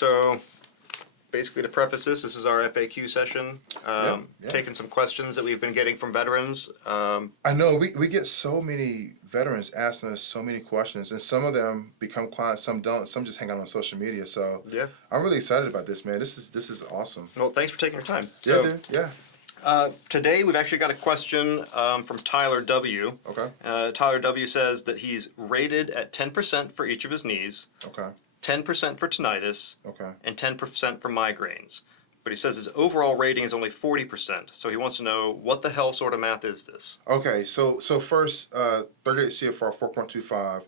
So, basically, to preface this is our FAQ session. Yeah. Taking some questions that we've been getting from veterans. I know we get so many veterans asking us so many questions, and some of them become clients, some don't, some just hang out on social media. So Yeah. I'm really excited about this, man. This is awesome. Well, thanks for taking your time. Yeah, dude. Yeah. Today, we've actually got a question from Tyler W. Okay. Tyler W. says that he's rated at 10% for each of his knees, Okay. 10% for tinnitus, Okay. and 10% for migraines. But he says his overall rating is only 40%. So he wants to know, what the hell sort of math is this? Okay. So first, 38 CFR 4.25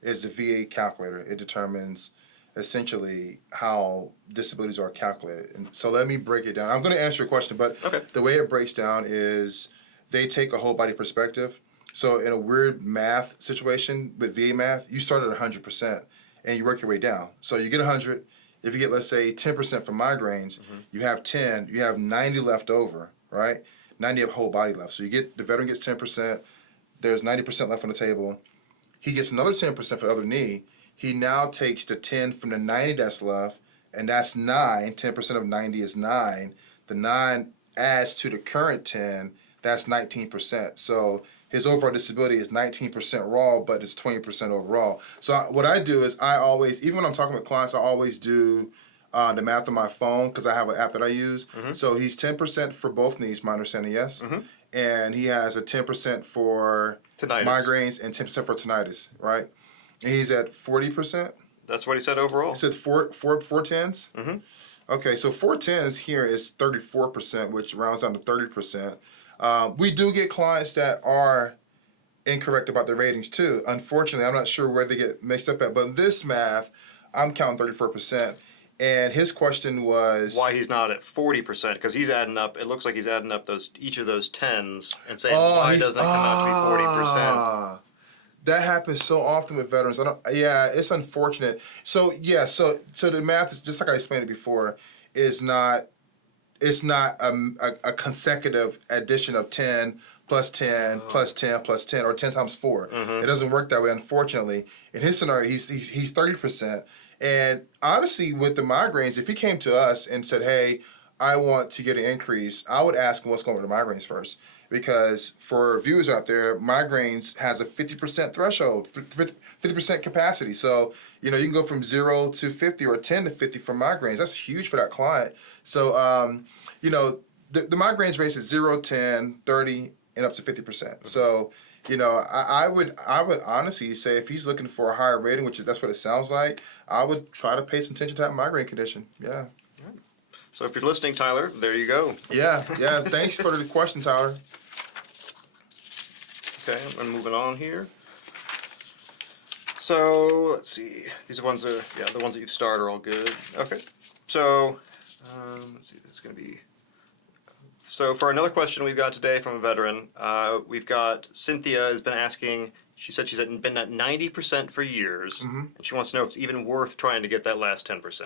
is the VA calculator. It determines essentially how disabilities are calculated. And so let me break it down. I'm going to answer your question, but Okay. the way it breaks down is they take a whole body perspective. So in a weird math situation with VA math, you start at 100% and you work your way down. So you get 100. If you get, let's say, 10% for migraines, you have 10, you have 90 left over, right? 90 of whole body left. So the veteran gets 10%, there's 90% left on the table. He gets another 10% for the other knee. He now takes the 10 from the 90 that's left, and that's 9. 10% of 90 is 9. The 9 adds to the current 10, that's 19%. So his overall disability is 19% raw, but it's 20% overall. So what I do is I always, even when I'm talking with clients, I always do the math on my phone because I have an app that I use. So he's 10% for both knees, my understanding, yes? And he has a 10% for Tinnitus. migraines and 10% for tinnitus, right? And he's at 40%? That's what he said overall. He said four tens? Okay, so 4 tens here is 34%, which rounds down to 30%. We do get clients that are incorrect about their ratings too. Unfortunately, I'm not sure where they get mixed up at, but in this math, I'm counting 34%. And his question was why he's not at 40%, because he's adding up, it looks like he's adding up each of those tens and saying, why doesn't it come out to be 40%? That happens so often with veterans. It's unfortunate. So the math, just like I explained it before, is not a consecutive addition of 10 plus 10 plus 10 plus 10 or 10 times 4. It doesn't work that way, unfortunately. In his scenario, he's 30%. And honestly, with the migraines, if he came to us and said, hey, I want to get an increase, I would ask him what's going on with the migraines first. Because for viewers out there, migraines has a 50% threshold, 50% capacity. So, you can go from 0 to 50 or 10 to 50 for migraines. That's huge for that client. So, the migraines rates at 0, 10, 30, and up to 50%. So, I would honestly say if he's looking for a higher rating, that's what it sounds like, I would try to pay some attention to that migraine condition. Yeah. So if you're listening, Tyler, there you go. Yeah. Thanks for the question, Tyler. Okay, I'm moving on here. So let's see. These ones are, the ones that you've started are all good. Okay. So let's see. This is going to be. So for another question we've got today from a veteran, we've got Cynthia has been asking. She said she's been at 90% for years, and she wants to know if it's even worth trying to get that last 10%.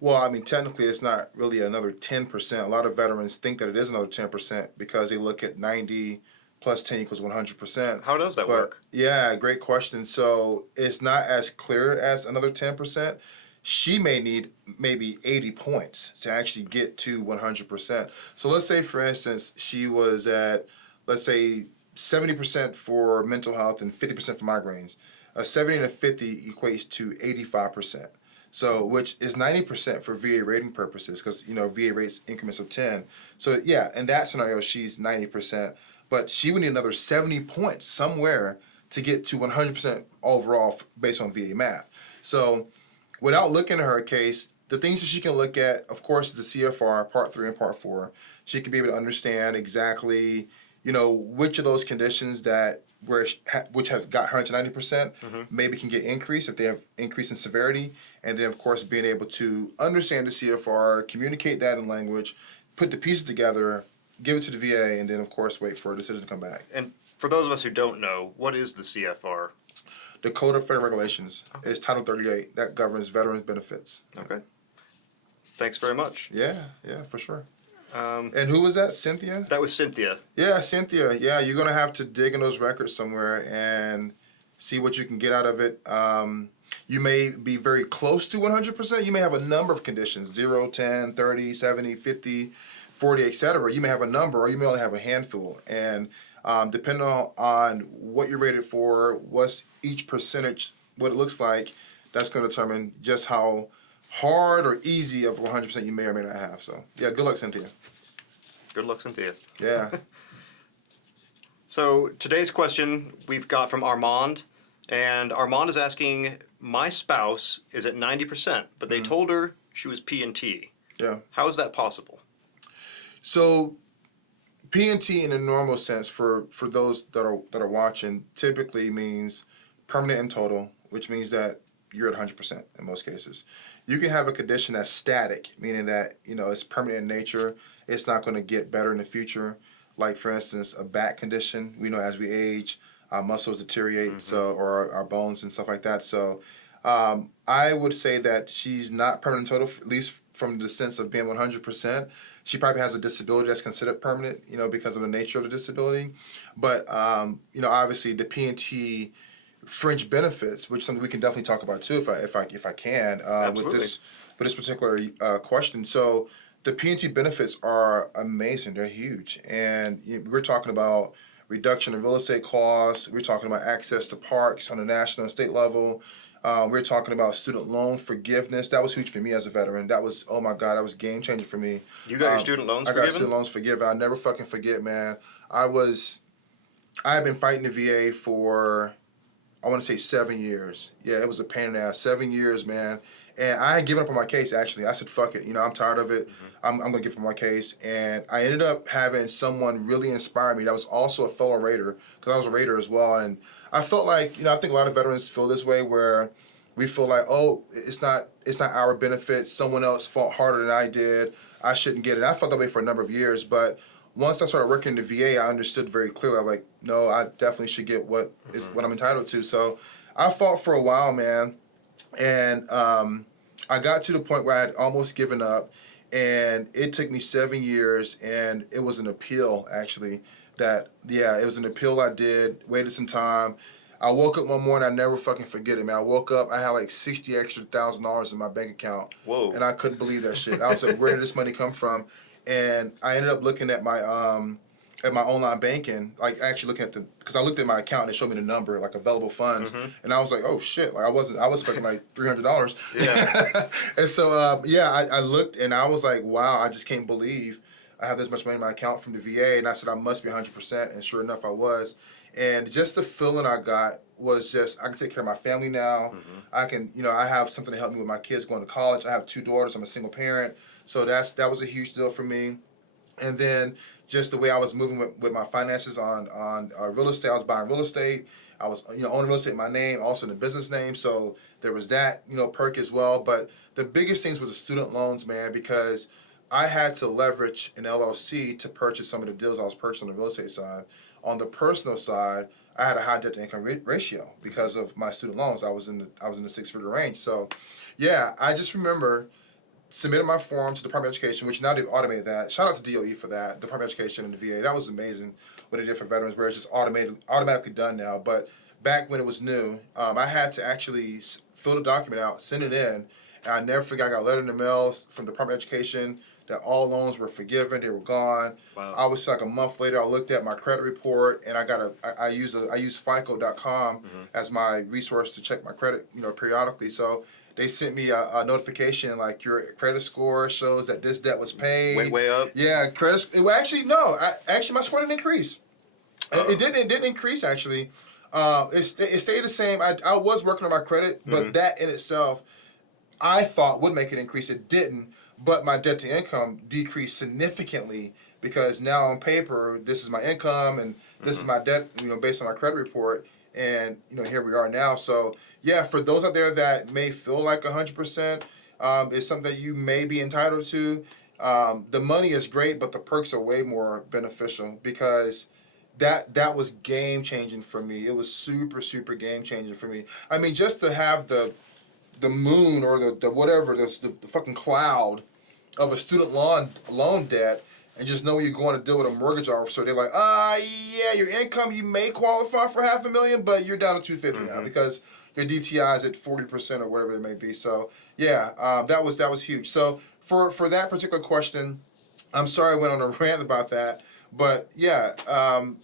Well, I mean, technically, it's not really another 10%. A lot of veterans think that it is another 10% because they look at 90 plus 10 equals 100%. How does that work? Yeah, great question. So it's not as clear as another 10%. She may need maybe 80 points to actually get to 100%. So let's say, for instance, she was at, let's say, 70% for mental health and 50% for migraines. A 70 and a 50 equates to 85%. So, which is 90% for VA rating purposes, because VA rates increments of 10. So yeah, in that scenario, she's 90%, but she would need another 70 points somewhere to get to 100% overall based on VA math. So, without looking at her case, the things that she can look at, of course, is the CFR Part 3 and Part 4. She can be able to understand exactly, which of those conditions which have got her to 90%, maybe can get increased if they have increase in severity. And then, of course, being able to understand the CFR, communicate that in language, put the pieces together, give it to the VA, and then, of course, wait for a decision to come back. And for those of us who don't know, what is the CFR? The Code of Federal Regulations is Title 38. That governs veterans benefits. Okay. Thanks very much. Yeah, for sure. And who was that, Cynthia? That was Cynthia. Yeah, Cynthia. Yeah, you're going to have to dig in those records somewhere and see what you can get out of it. You may be very close to 100%. You may have a number of conditions, 0, 10, 30, 70, 50, 40, etc. You may have a number, or you may only have a handful. And depending on what you're rated for, what's each percentage, what it looks like, that's going to determine just how hard or easy of 100% you may or may not have. So, yeah, good luck, Cynthia. Good luck, Cynthia. Yeah. So today's question we've got from Armand, and Armand is asking, my spouse is at 90%, but they told her she was P&T. Yeah. How is that possible? So P&T in a normal sense for those that are watching typically means permanent and total, which means that you're at 100% in most cases. You can have a condition that's static, meaning that, it's permanent in nature. It's not going to get better in the future. Like, for instance, a back condition. We know as we age, our muscles deteriorate, or our bones and stuff like that. So I would say that she's not permanent total, at least from the sense of being 100%. She probably has a disability that's considered permanent, because of the nature of the disability. But, obviously the P&T fringe benefits, which is something we can definitely talk about too, if I can, with this particular question. So the P&T benefits are amazing. They're huge. And we're talking about reduction in real estate costs. We're talking about access to parks on the national and state level. We're talking about student loan forgiveness. That was huge for me as a veteran. That was, oh my God, that was game changer for me. You got your student loans forgiven? I got student loans forgiven. I'll never fucking forget, man. I had been fighting the VA for, I want to say 7 years. Yeah, it was a pain in the ass. 7 years, man. And I had given up on my case, actually. I said, fuck it. I'm tired of it. I'm going to give up on my case. And I ended up having someone really inspire me that was also a fellow Raider, because I was a Raider as well. And I felt like, I think a lot of veterans feel this way, where we feel like, oh, it's not our benefit. Someone else fought harder than I did. I shouldn't get it. I felt that way for a number of years. But once I started working in the VA, I understood very clearly. I was like, no, I definitely should get what I'm entitled to. So I fought for a while, man. And I got to the point where I had almost given up. And it took me 7 years, and it was an appeal, actually. It was an appeal I did, waited some time. I woke up one morning, I never fucking forget it, man. I woke up, I had like $60,000 extra in my bank account. Whoa. And I couldn't believe that shit. I was like, where did this money come from? And I ended up looking at my online banking, like actually looking at because I looked at my account and it showed me the number, like available funds, and I was like, oh shit, like I was expecting like $300. Yeah. And so I looked and I was like, wow, I just can't believe I have this much money in my account from the VA, and I said I must be 100%, and sure enough, I was. And just the feeling I got was just, I can take care of my family now. I can, I have something to help me with my kids going to college. I have 2 daughters. I'm a single parent. So that was a huge deal for me. And then just the way I was moving with my finances on real estate. I was buying real estate. I was, owning real estate in my name, also in the business name. So there was that, perk as well. But the biggest things was the student loans, man, because I had to leverage an LLC to purchase some of the deals I was purchasing on the real estate side. On the personal side, I had a high debt to income ratio because of my student loans. I was in the 6-figure range. So, yeah, I just remember submitted my form to the Department of Education, which now they've automated that. Shout out to DOE for that, Department of Education and the VA. That was amazing what they did for veterans, where it's just automatically done now. But back when it was new, I had to actually fill the document out, send it in, and I never forgot. I got a letter in the mail from the Department of Education that all loans were forgiven, they were gone. Wow. I was like a month later, I looked at my credit report, and I use FICO.com as my resource to check my credit, periodically. So they sent me a notification like your credit score shows that this debt was paid. Way up. Yeah, Well, actually, no. Actually, my score didn't increase. It didn't increase actually. It stayed the same. I was working on my credit, but that in itself, I thought would make it increase. It didn't. But my debt to income decreased significantly because now on paper, this is my income and this is my debt, based on my credit report. And, here we are now. So, yeah, for those out there that may feel like 100% is something that you may be entitled to, the money is great, but the perks are way more beneficial because that was game-changing for me. It was super, super game-changing for me. I mean, just to have the moon or the whatever, the fucking cloud of a student loan debt, and just know you're going to deal with a mortgage officer. They're like, yeah, your income, you may qualify for $500,000, but you're down to $250 now because your DTI is at 40% or whatever it may be. So yeah, that was huge. So for that particular question, I'm sorry I went on a rant about that, but yeah,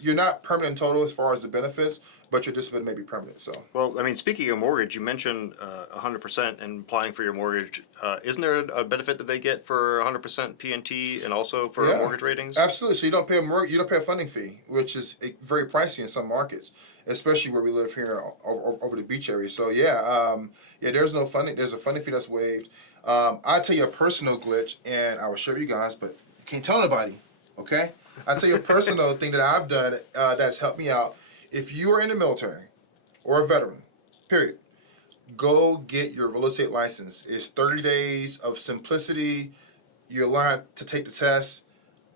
you're not permanent in total as far as the benefits, but your disability may be permanent. So Well, I mean, speaking of mortgage, you mentioned 100% and applying for your mortgage. Isn't there a benefit that they get for 100% PNT and also for yeah, mortgage ratings? absolutely. So you don't pay you don't pay a funding fee, which is very pricey in some markets, especially where we live here over the beach area. So yeah, yeah, there's no funding. There's a funding fee that's waived. I'll tell you a personal glitch, and I will share with you guys, but you can't tell nobody. Okay, I'll tell you a personal thing that I've done that's helped me out. If you are in the military or a veteran, period, go get your real estate license. It's 30 days of simplicity. You'll learn how to take the test,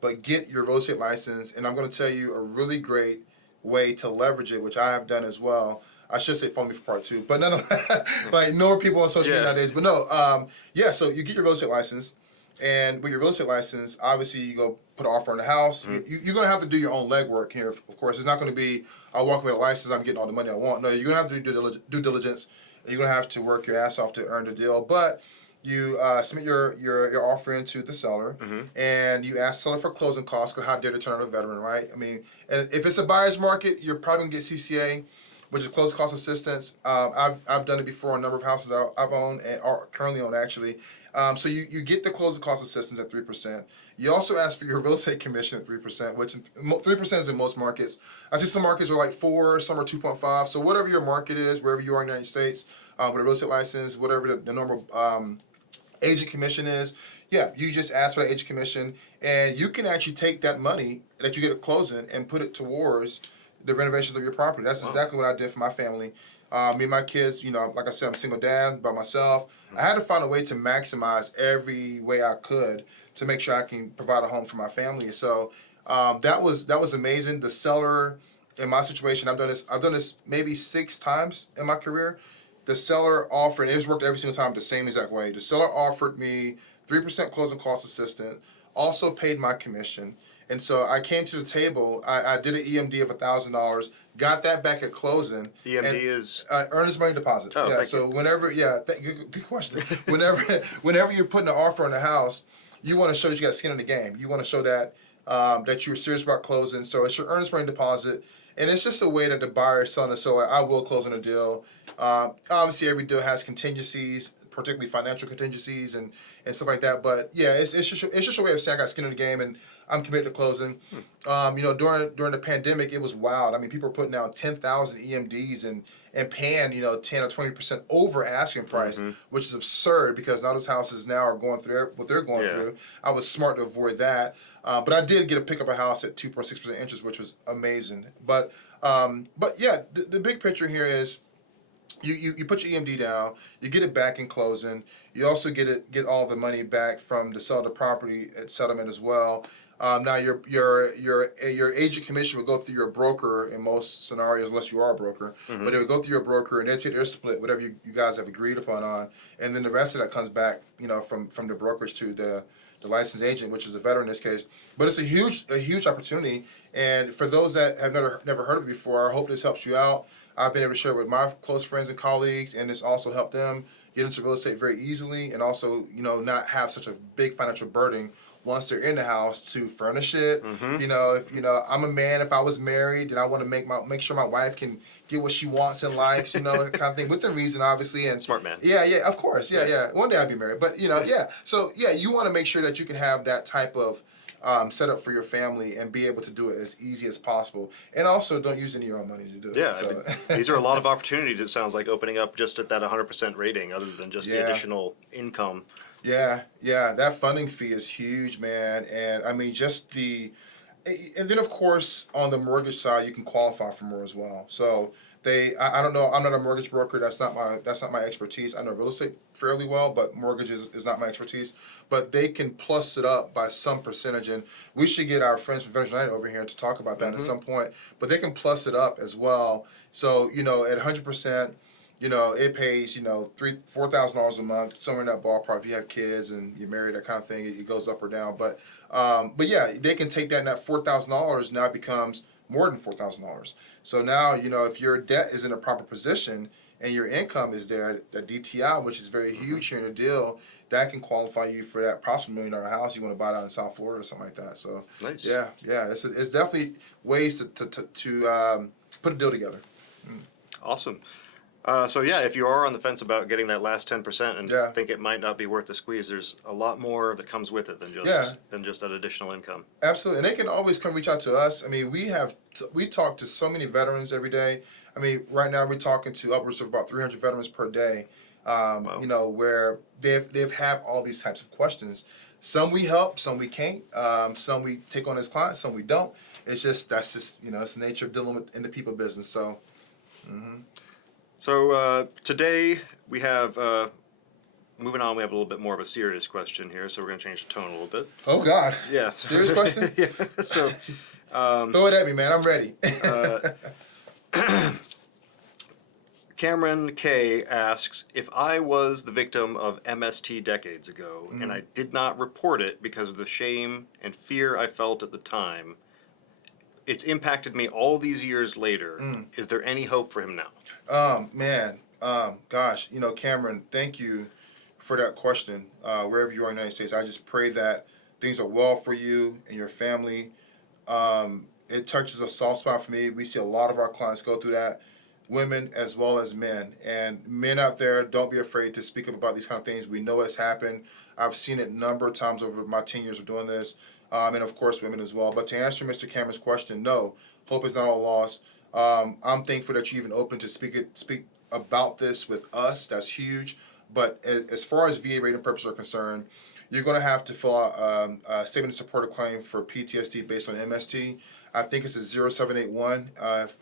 but get your real estate license. And I'm going to tell you a really great way to leverage it, which I have done as well. I should say follow me for part two, but none of that, like no people on social media nowadays. But no, yeah. So you get your real estate license, and with your real estate license, obviously you go put an offer on the house. You're going to have to do your own legwork here. Of course, it's not going to be I walk away with a license, I'm getting all the money I want. No, you're going to have to do due diligence. You're going to have to work your ass off to earn the deal, but you submit your offer into the seller, and you ask the seller for closing costs, because how dare they turn out a veteran, right? I mean, and if it's a buyer's market, you're probably going to get CCA, which is closing cost assistance. I've done it before on a number of houses I've owned and are currently own actually. So you get the closing cost assistance at 3%. You also ask for your real estate commission at 3%, which 3% is in most markets. I see some markets are like 4, some are 2.5. So whatever your market is, wherever you are in the United States, with a real estate license, whatever the normal agent commission is, yeah, you just ask for that agent commission, and you can actually take that money that you get at closing and put it towards the renovations of your property. That's exactly what I did for my family. Me and my kids, you know, like I said, I'm a single dad by myself. I had to find a way to maximize every way I could to make sure I can provide a home for my family. So that was amazing. The seller, in my situation, I've done this maybe 6 times in my career. The seller offered, and it's worked every single time the same exact way. The seller offered me 3% closing cost assistance, also paid my commission. And so I came to the table. I did an EMD of $1,000, got that back at closing. EMD is earnest money deposit. Oh, yeah. thank So you. whenever, good question. whenever you're putting an offer on the house, you want to show that you got skin in the game. You want to show that that you're serious about closing. So it's your earnest money deposit, and it's just a way that the buyer is telling the seller, I will close on a deal. Obviously, every deal has contingencies, particularly financial contingencies and stuff like that. But yeah, it's just a way of saying I got skin in the game and I'm committed to closing. You know, during the pandemic, it was wild. I mean, people were putting out 10,000 EMDs and paying 10 or 20% over asking price, which is absurd because now those houses now are going through what they're going through. I was smart to avoid that. But I did get to pick up a house at 2.6% interest, which was amazing. But yeah, the big picture here is you put your EMD down, you get it back in closing. You also get all the money back from the sale of the property at settlement as well. Now your agent commission will go through your broker in most scenarios, unless you are a broker. But it will go through your broker and they take their split, whatever you guys have agreed upon on, and then the rest of that comes back, from the brokerage to the licensed agent, which is a veteran in this case. But it's a huge opportunity, and for those that have never heard of it before, I hope this helps you out. I've been able to share it with my close friends and colleagues, and it's also helped them get into real estate very easily, and also not have such a big financial burden once they're in the house to furnish it. If I'm a man, if I was married, then I want to make sure my wife can get what she wants and likes, kind of thing, within reason, obviously. And smart man. Yeah, of course, yeah. One day I'd be married, but yeah. So yeah, you want to make sure that you can have that type of setup for your family and be able to do it as easy as possible, and also don't use any of your own money to do it. Yeah, So. I mean, these are a lot of opportunities. It sounds like opening up just at that 100% rating, other than just the additional income. Yeah, that funding fee is huge, man, and I mean and then of course on the mortgage side you can qualify for more as well. So I don't know, I'm not a mortgage broker. That's not my expertise. I know real estate fairly well, but mortgages is not my expertise. But they can plus it up by some percentage, and we should get our friends from Veterans United over here to talk about that at some point. But they can plus it up as well. So at 100%. It pays, $4,000 a month, somewhere in that ballpark. If you have kids and you're married, that kind of thing, it goes up or down. But yeah, they can take that, and that $4,000 now becomes more than $4,000. So now, if your debt is in a proper position and your income is there, the DTI, which is very huge here in the deal, that can qualify you for that possible $1 million house you want to buy down in South Florida or something like that. So Nice. yeah, it's definitely ways to put a deal together. Awesome. So yeah, if you are on the fence about getting that last 10% and Yeah. think it might not be worth the squeeze, there's a lot more that comes with it than just that additional income. Absolutely, and they can always come reach out to us. I mean, we talk to so many veterans every day. I mean, right now we're talking to upwards of about 300 veterans per day. Wow. You know, where they've have all these types of questions. Some we help, some we can't. Some we take on as clients, some we don't. It's just it's the nature of dealing with in the people business. So. Mm-hmm. So today we have, moving on, we have a little bit more of a serious question here, so we're going to change the tone a little bit. Oh, God. Yeah. Serious question? Yeah. So. Throw it at me, man. I'm ready. Cameron K asks, if I was the victim of MST decades ago and I did not report it because of the shame and fear I felt at the time, it's impacted me all these years later. Is there any hope for him now? Man, gosh, Cameron, thank you for that question. Wherever you are in the United States, I just pray that things are well for you and your family. It touches a soft spot for me. We see a lot of our clients go through that, women as well as men. And men out there, don't be afraid to speak up about these kind of things. We know it's happened. I've seen it a number of times over my 10 years of doing this. And of course, women as well. But to answer Mr. Cameron's question, no, hope is not all lost. I'm thankful that you're even open to speak about this with us. That's huge. But as far as VA rating purposes are concerned, you're going to have to fill out a statement of support of claim for PTSD based on MST. I think it's a 0781,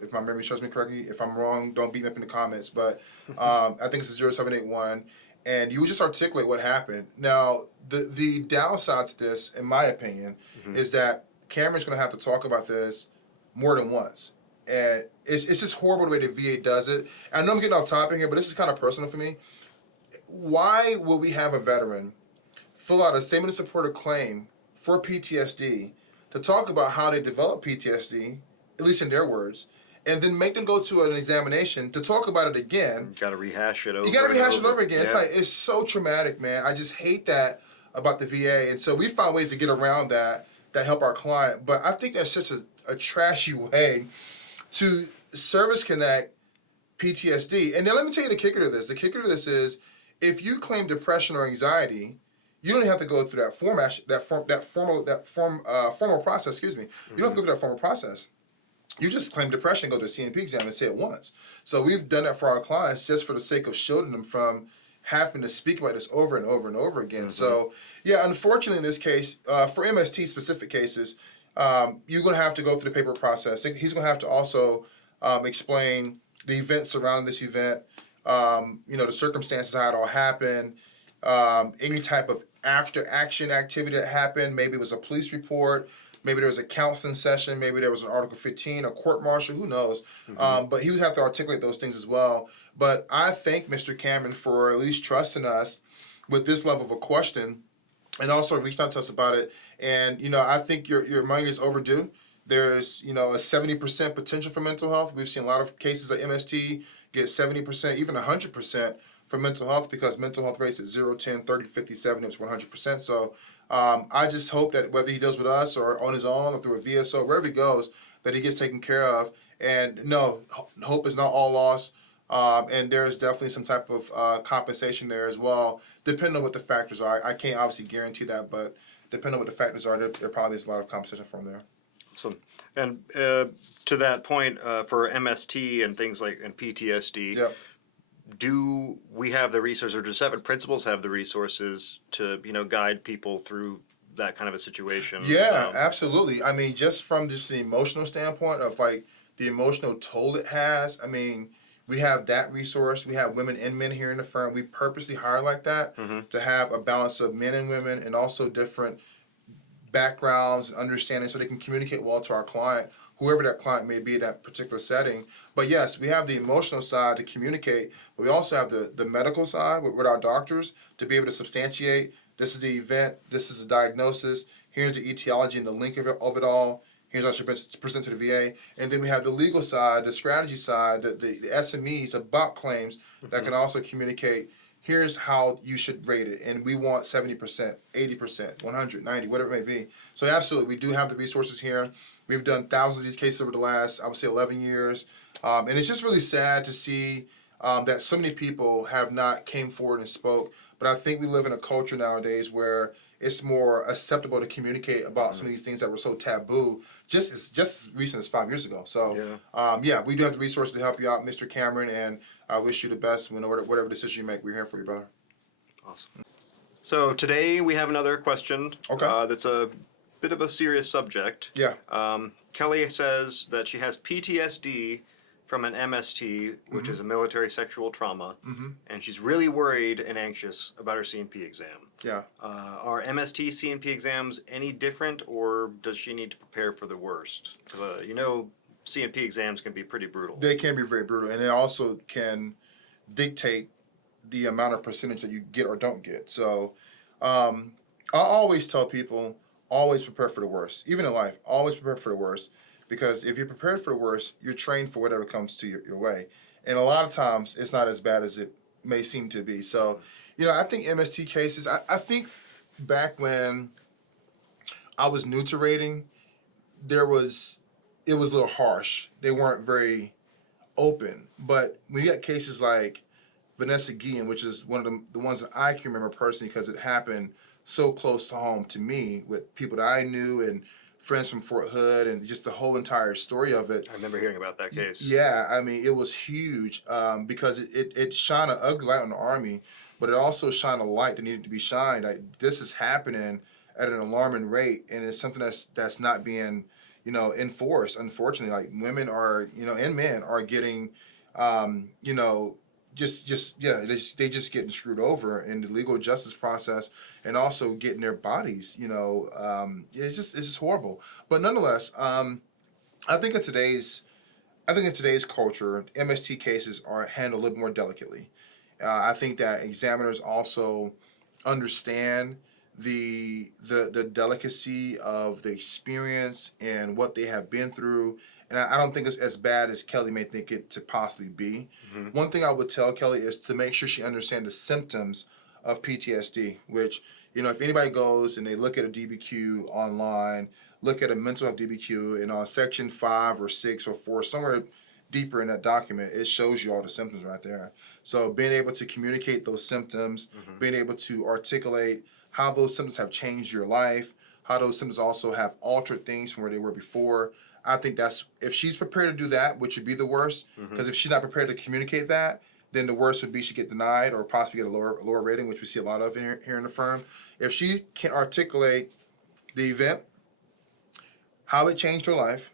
if my memory serves me correctly. If I'm wrong, don't beat me up in the comments. But I think it's a 0781. And you just articulate what happened. Now, the downside to this, in my opinion, is that Cameron's going to have to talk about this more than once. And it's just horrible the way the VA does it. I know I'm getting off topic here, but this is kind of personal for me. Why will we have a veteran fill out a statement of support of claim for PTSD to talk about how they develop PTSD, at least in their words, and then make them go to an examination to talk about it again? You got to rehash it over. You got to rehash it over again. Yeah. It's so traumatic, man. I just hate that about the VA. And so we found ways to get around that help our client. But I think that's such a trashy way to service connect PTSD. And then let me tell you the kicker to this. The kicker to this is if you claim depression or anxiety, you don't have to go through that formal process. Excuse me. You don't have to go through that formal process. You just claim depression, go to a CNP exam and say it once. So we've done that for our clients just for the sake of shielding them from having to speak about this over and over and over again. So yeah, unfortunately in this case, for MST specific cases, you're going to have to go through the paper process. He's going to have to also explain the events surrounding this event, the circumstances, how it all happened, any type of after action activity that happened. Maybe it was a police report. Maybe there was a counseling session. Maybe there was an Article 15, a court martial. Who knows? But he would have to articulate those things as well. But I thank Mr. Cameron for at least trusting us with this level of a question, and also reached out to us about it. And I think your money is overdue. There's a 70% potential for mental health. We've seen a lot of cases of MST get 70%, even 100% for mental health, because mental health rates at 0, 10, 30, 50, 70, it's 100%. So I just hope that whether he does with us or on his own or through a VSO, wherever he goes, that he gets taken care of. And no, hope is not all lost. And there is definitely some type of compensation there as well, depending on what the factors are. I can't obviously guarantee that, but depending on what the factors are, there probably is a lot of compensation from there. Awesome. And to that point, for MST and things like and PTSD, Yep. do we have the resources, or do 7 principals have the resources to guide people through that kind of a situation? Yeah, absolutely. I mean, just from the emotional standpoint of like the emotional toll it has, I mean, we have that resource. We have women and men here in the firm. We purposely hire like that to have a balance of men and women, and also different backgrounds and understanding, so they can communicate well to our client, whoever that client may be in that particular setting. But yes, we have the emotional side to communicate, but we also have the medical side with our doctors to be able to substantiate, this is the event, this is the diagnosis, here's the etiology and the link of it all, Here's how I should present to the VA. And then we have the legal side, the strategy side, the SMEs about claims that can also communicate, here's how you should rate it. And we want 70%, 80%, 100, 90, whatever it may be. So absolutely, we do have the resources here. We've done thousands of these cases over the last, I would say, 11 years. And it's just really sad to see that so many people have not came forward and spoke. But I think we live in a culture nowadays where it's more acceptable to communicate about some of these things that were so taboo just as recent as 5 years ago. So, we do have the resources to help you out, Mr. Cameron, and I wish you the best whatever decision you make. We're here for you, brother. Awesome. So today we have another question. Okay. That's a bit of a serious subject. Yeah. Kelly says that she has PTSD from an MST, which is a military sexual trauma, and she's really worried and anxious about her CNP exam. Yeah. Are MST CNP exams any different, or does she need to prepare for the worst? CNP exams can be pretty brutal. They can be very brutal, and they also can dictate the amount of percentage that you get or don't get. So I always tell people, always prepare for the worst. Even in life, always prepare for the worst. Because if you're prepared for the worst, you're trained for whatever comes to your way. And a lot of times, it's not as bad as it may seem to be. So, I think MST cases, I think back when I was new to rating, it was a little harsh. They weren't very open. But when you got cases like Vanessa Guillen, which is one of the ones that I can remember personally because it happened so close to home to me with people that I knew and friends from Fort Hood and just the whole entire story of it. I remember hearing about that case. Yeah, I mean, it was huge because it shined an ugly light on the Army, but it also shined a light that needed to be shined. Like, this is happening at an alarming rate, and it's something that's not being, enforced. Unfortunately, like women are, and men are getting, they just getting screwed over in the legal justice process, and also getting their bodies, it's just horrible. But nonetheless, I think in today's culture, MST cases are handled a little more delicately. I think that examiners also understand the delicacy of the experience and what they have been through. And I don't think it's as bad as Kelly may think it to possibly be. One thing I would tell Kelly is to make sure she understands the symptoms of PTSD, which, if anybody goes and they look at a DBQ online, look at a mental health DBQ, and on section 5 or 6 or 4, somewhere deeper in that document, it shows you all the symptoms right there. So being able to communicate those symptoms, being able to articulate how those symptoms have changed your life, how those symptoms also have altered things from where they were before. I think that's, if she's prepared to do that, which would be the worst, because if she's not prepared to communicate that, then the worst would be she get denied or possibly get a lower rating, which we see a lot of here in the firm. If she can articulate the event, how it changed her life,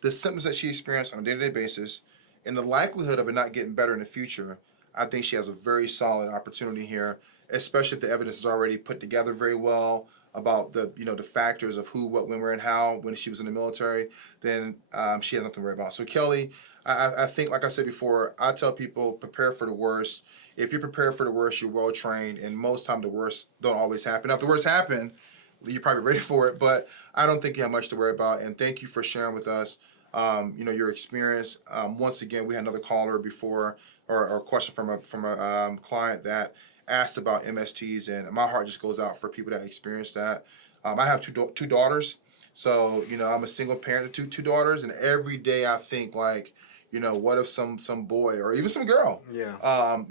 the symptoms that she experienced on a day-to-day basis, and the likelihood of it not getting better in the future, I think she has a very solid opportunity here, especially if the evidence is already put together very well about the factors of who, what, when, where, and how when she was in the military. Then she has nothing to worry about. So Kelly, I think, like I said before, I tell people prepare for the worst. If you're prepared for the worst, you're well trained, and most time the worst don't always happen. Now, if the worst happen, you're probably ready for it, but I don't think you have much to worry about. And thank you for sharing with us, your experience. Once again, we had another caller before, or a question from a client that asked about MSTs, and my heart just goes out for people that experience that. I have two daughters, so I'm a single parent to two daughters, and every day I think like, what if some boy or even some girl, it's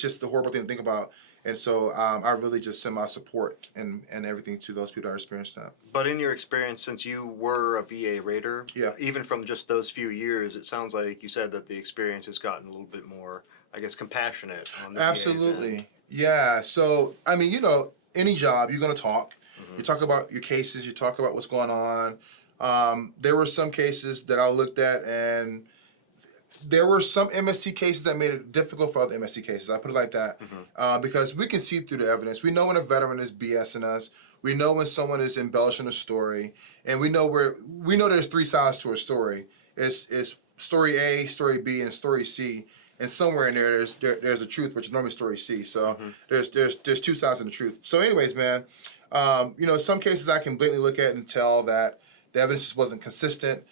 just a horrible thing to think about. And so I really just send my support and everything to those people that are experiencing that. But in your experience, since you were a VA rater, even from just those few years, it sounds like you said that the experience has gotten a little bit more, I guess, compassionate on the Absolutely. VA's end. Yeah. So, I mean, any job, you're going to talk. You talk about your cases. You talk about what's going on. There were some cases that I looked at, and there were some MST cases that made it difficult for other MST cases. I put it like that. Because we can see through the evidence. We know when a veteran is BSing us. We know when someone is embellishing a story. And we know there's 3 sides to a story. It's story A, story B, and story C. And somewhere in there's a truth, which is normally story C. So there's 2 sides of the truth. So anyways, man, some cases I can blatantly look at and tell that, The evidence just wasn't consistent.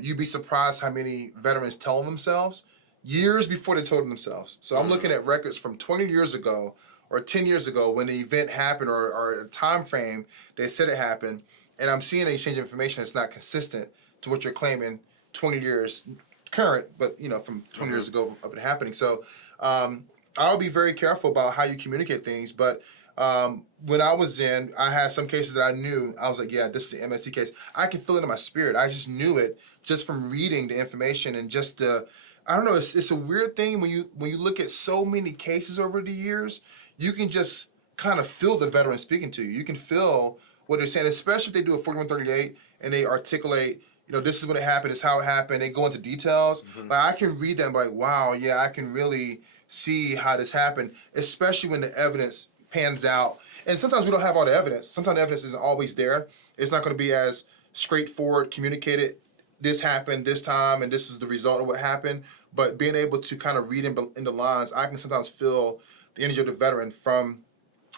You'd be surprised how many veterans tell themselves years before they told themselves. So I'm looking at records from 20 years ago or 10 years ago when the event happened or a time frame they said it happened, and I'm seeing an exchange of information that's not consistent to what you're claiming 20 years current, but from 20 years ago of it happening. So I'll be very careful about how you communicate things, but when I was in, I had some cases that I knew. I was like, yeah, this is the MST case. I can feel it in my spirit. I just knew it just from reading the information and just I don't know. It's a weird thing when you look at so many cases over the years. You can just kind of feel the veteran speaking to you. You can feel what they're saying, especially if they do a 4138 and they articulate, this is when it happened, this is how it happened. They go into details. Like I can read them like, wow, yeah, I can really see how this happened, especially when the evidence pans out. And sometimes we don't have all the evidence. Sometimes the evidence isn't always there. It's not going to be as straightforward, communicated, this happened this time and this is the result of what happened. But being able to kind of read in the lines, I can sometimes feel the energy of the veteran from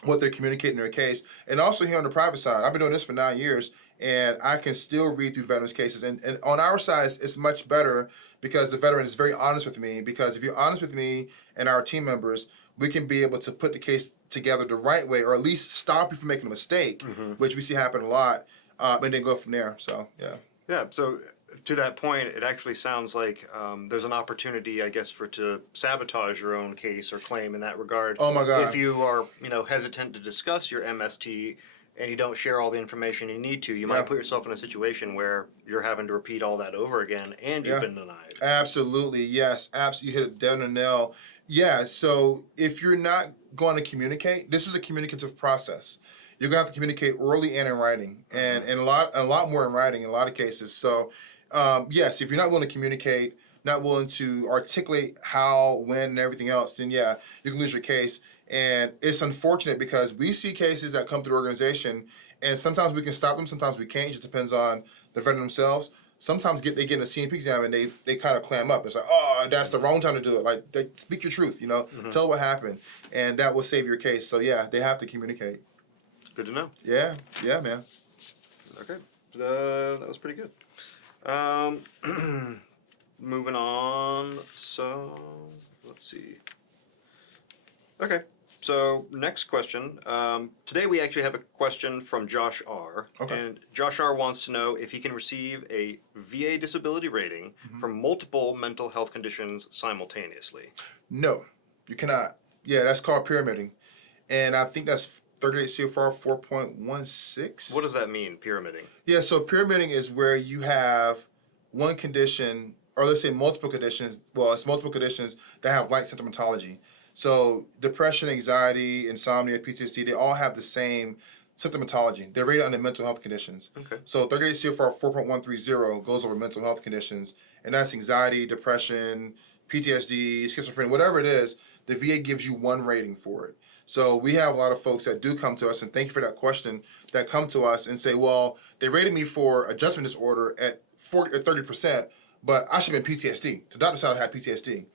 what they're communicating in their case. And also here on the private side, I've been doing this for 9 years, and I can still read through veterans' cases. And on our side, it's much better because the veteran is very honest with me. Because if you're honest with me and our team members, we can be able to put the case together the right way, or at least stop you from making a mistake, which we see happen a lot, and then go from there. So, yeah. Yeah, so to that point, it actually sounds like there's an opportunity, I guess, to sabotage your own case or claim in that regard. Oh my God! If you are, hesitant to discuss your MST and you don't share all the information you need to, you might put yourself in a situation where you're having to repeat all that over again, and you've been denied. Absolutely, yes, absolutely. You hit it dead on the nail. Yeah. So if you're not going to communicate, this is a communicative process. You're gonna have to communicate orally and in writing, and a lot more in writing in a lot of cases. So. Yes, if you're not willing to communicate, not willing to articulate how, when, and everything else, then yeah, you can lose your case. And it's unfortunate because we see cases that come through the organization, and sometimes we can stop them, sometimes we can't. It just depends on the veteran themselves. Sometimes they get in a CMP exam and they kind of clam up. It's like, oh, that's the wrong time to do it. Like, speak your truth, tell what happened, and that will save your case. So yeah, they have to communicate. Good to know. Yeah, man. Okay, that was pretty good. Moving on, so let's see. Okay, so next question. Today we actually have a question from Josh R. Okay. And Josh R wants to know if he can receive a VA disability rating for multiple mental health conditions simultaneously. No, you cannot. Yeah, that's called pyramiding. And I think that's 38 CFR 4.16. What does that mean, pyramiding? Yeah, so pyramiding is where you have one condition, or let's say multiple conditions. Well, it's multiple conditions that have like symptomatology. So depression, anxiety, insomnia, PTSD, they all have the same symptomatology. They're rated under mental health conditions. Okay. So 38 CFR 4.130 goes over mental health conditions, and that's anxiety, depression, PTSD, schizophrenia, whatever it is, the VA gives you one rating for it. So we have a lot of folks that do come to us, and thank you for that question, that come to us and say, well, they rated me for adjustment disorder at 30%, but I should have been PTSD. The doctor said I had PTSD.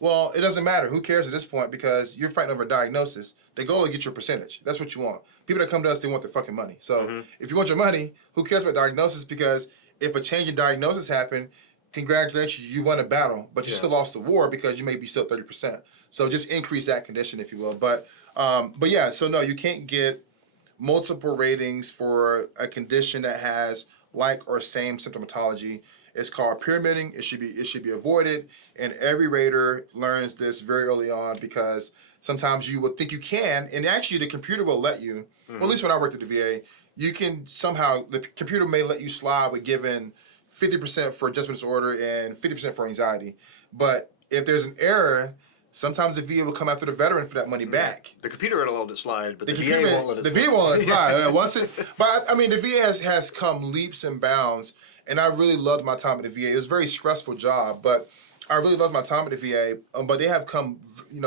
Well, it doesn't matter. Who cares at this point, because you're fighting over a diagnosis. The goal is get your percentage. That's what you want. People that come to us, they want their fucking money. So if you want your money, who cares about diagnosis? Because if a change in diagnosis happened, congratulations, you won a battle, but you still lost the war because you may be still 30%. So just increase that condition, if you will. But yeah, so no, you can't get multiple ratings for a condition that has like or same symptomatology. It's called pyramiding. It should be avoided, and every rater learns this very early on, because sometimes you will think you can, and actually the computer will let you. Well, at least when I worked at the VA, you can somehow, the computer may let you slide with giving 50% for adjustment disorder and 50% for anxiety. But if there's an error, sometimes the VA will come after the veteran for that money back. The computer will let it slide, but the VA won't let it slide. The VA won't let it slide. But I mean, the VA has come leaps and bounds, and I really loved my time at the VA. It was a very stressful job, but I really loved my time at the VA. But they have come,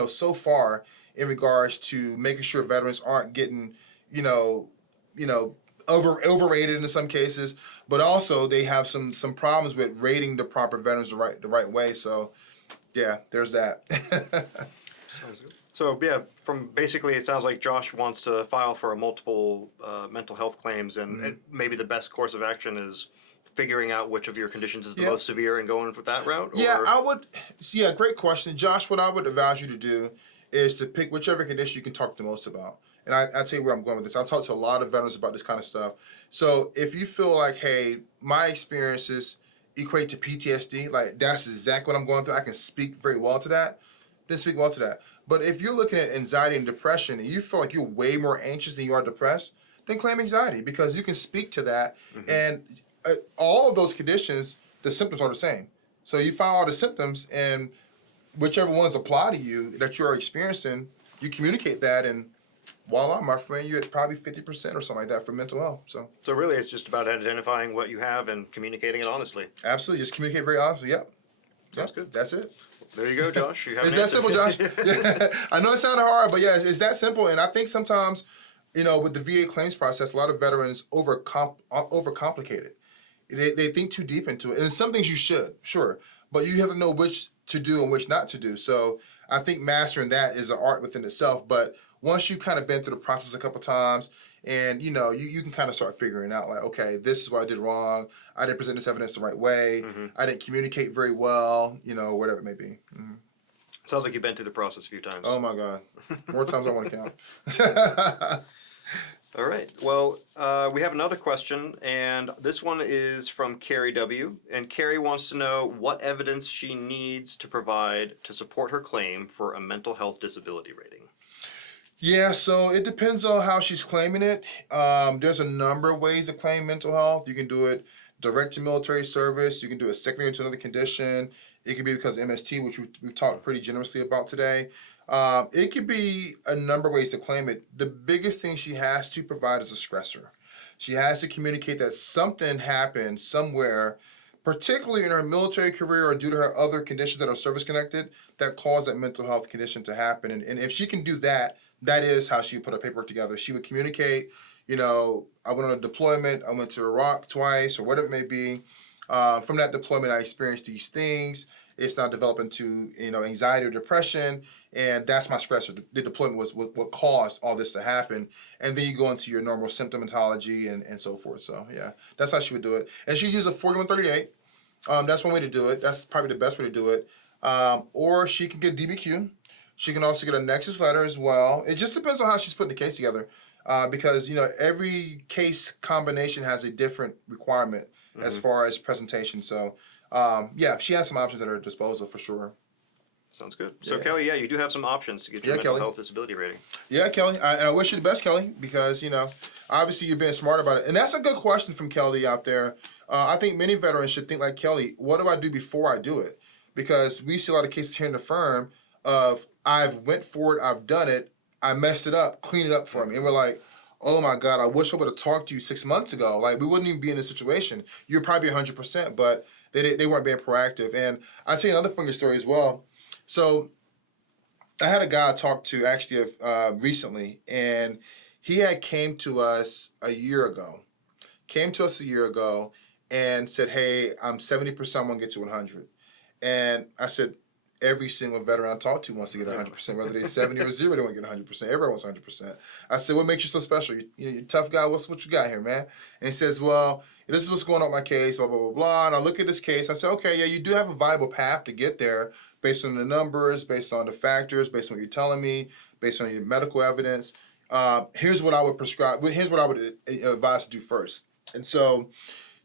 so far in regards to making sure veterans aren't getting, overrated in some cases. But also they have some problems with rating the proper veterans the right way. So. Yeah, there's that. Sounds good. So yeah, from basically it sounds like Josh wants to file for multiple mental health claims, and maybe the best course of action is figuring out which of your conditions is the Yeah. most severe and going with that route. Yeah, Or I would. Yeah, great question, Josh. What I would advise you to do is to pick whichever condition you can talk the most about. And I'll tell you where I'm going with this. I'll talk to a lot of veterans about this kind of stuff. So if you feel like, hey, my experiences equate to PTSD, like that's exactly what I'm going through, I can speak very well to that, then speak well to that. But if you're looking at anxiety and depression and you feel like you're way more anxious than you are depressed, then claim anxiety because you can speak to that. And all of those conditions, the symptoms are the same. So you find all the symptoms, and whichever ones apply to you that you're experiencing, you communicate that, and voila, my friend, you're at probably 50% or something like that for mental health. So really, it's just about identifying what you have and communicating it honestly. absolutely, just communicate very honestly. Yep. Sounds good. That's it. There you go, Josh. You have It's an that answer. simple, Josh. Yeah. I know it sounded hard, but yeah, it's that simple. And I think sometimes, with the VA claims process, a lot of veterans overcomplicate it. They think too deep into it. And some things you should, sure. But you have to know which to do and which not to do. So I think mastering that is an art within itself. But once you've kind of been through the process a couple times and, you can kind of start figuring out like, okay, this is what I did wrong. I didn't present this evidence the right way. I didn't communicate very well, whatever it may be. Sounds like you've been through the process a few times. Oh, my God. More times I want to count. All right. Well, we have another question, and this one is from Carrie W. And Carrie wants to know what evidence she needs to provide to support her claim for a mental health disability rating. Yeah, so it depends on how she's claiming it. There's a number of ways to claim mental health. You can do it direct to military service. You can do it secondary to another condition. It could be because of MST, which we've talked pretty generously about today. It could be a number of ways to claim it. The biggest thing she has to provide is a stressor. She has to communicate that something happened somewhere, particularly in her military career or due to her other conditions that are service-connected, that caused that mental health condition to happen. And if she can do that, that is how she would put her paperwork together. She would communicate, I went on a deployment, I went to Iraq twice, or whatever it may be. From that deployment, I experienced these things. It's now developing to, anxiety or depression, and that's my stressor. The deployment was what caused all this to happen. And then you go into your normal symptomatology and so forth. So, yeah, that's how she would do it. And she used a 4138. That's one way to do it. That's probably the best way to do it. Or she can get DBQ. She can also get a nexus letter as well. It just depends on how she's putting the case together. Because, every case combination has a different requirement as far as presentation. So, she has some options at her disposal for sure. Sounds good. So, Yeah. Kelly, you do have some options to get your mental health disability rating. Yeah, Kelly. And I wish you the best, Kelly, because, obviously you're being smart about it. And that's a good question from Kelly out there. I think many veterans should think like, Kelly, what do I do before I do it? Because we see a lot of cases here in the firm of I've went for it, I've done it, I messed it up, clean it up for me. And we're like, oh my God, I wish I would have talked to you 6 months ago. Like, we wouldn't even be in this situation. You're probably 100%, but they weren't being proactive. And I'll tell you another funny story as well. So I had a guy I talked to actually recently, and he had came to us a year ago and said, hey, I'm 70%, I'm going to get to 100. And I said, every single veteran I talk to wants to get 100%, whether they're 70 or 0, they want to get 100%. Everyone wants 100%. I said, what makes you so special? You're a tough guy. What you got here, man? And he says, well, this is what's going on with my case, blah, blah, blah, blah. And I look at this case. I said, okay, yeah, you do have a viable path to get there based on the numbers, based on the factors, based on what you're telling me, based on your medical evidence. Here's what I would prescribe. Here's what I would advise to do first. And so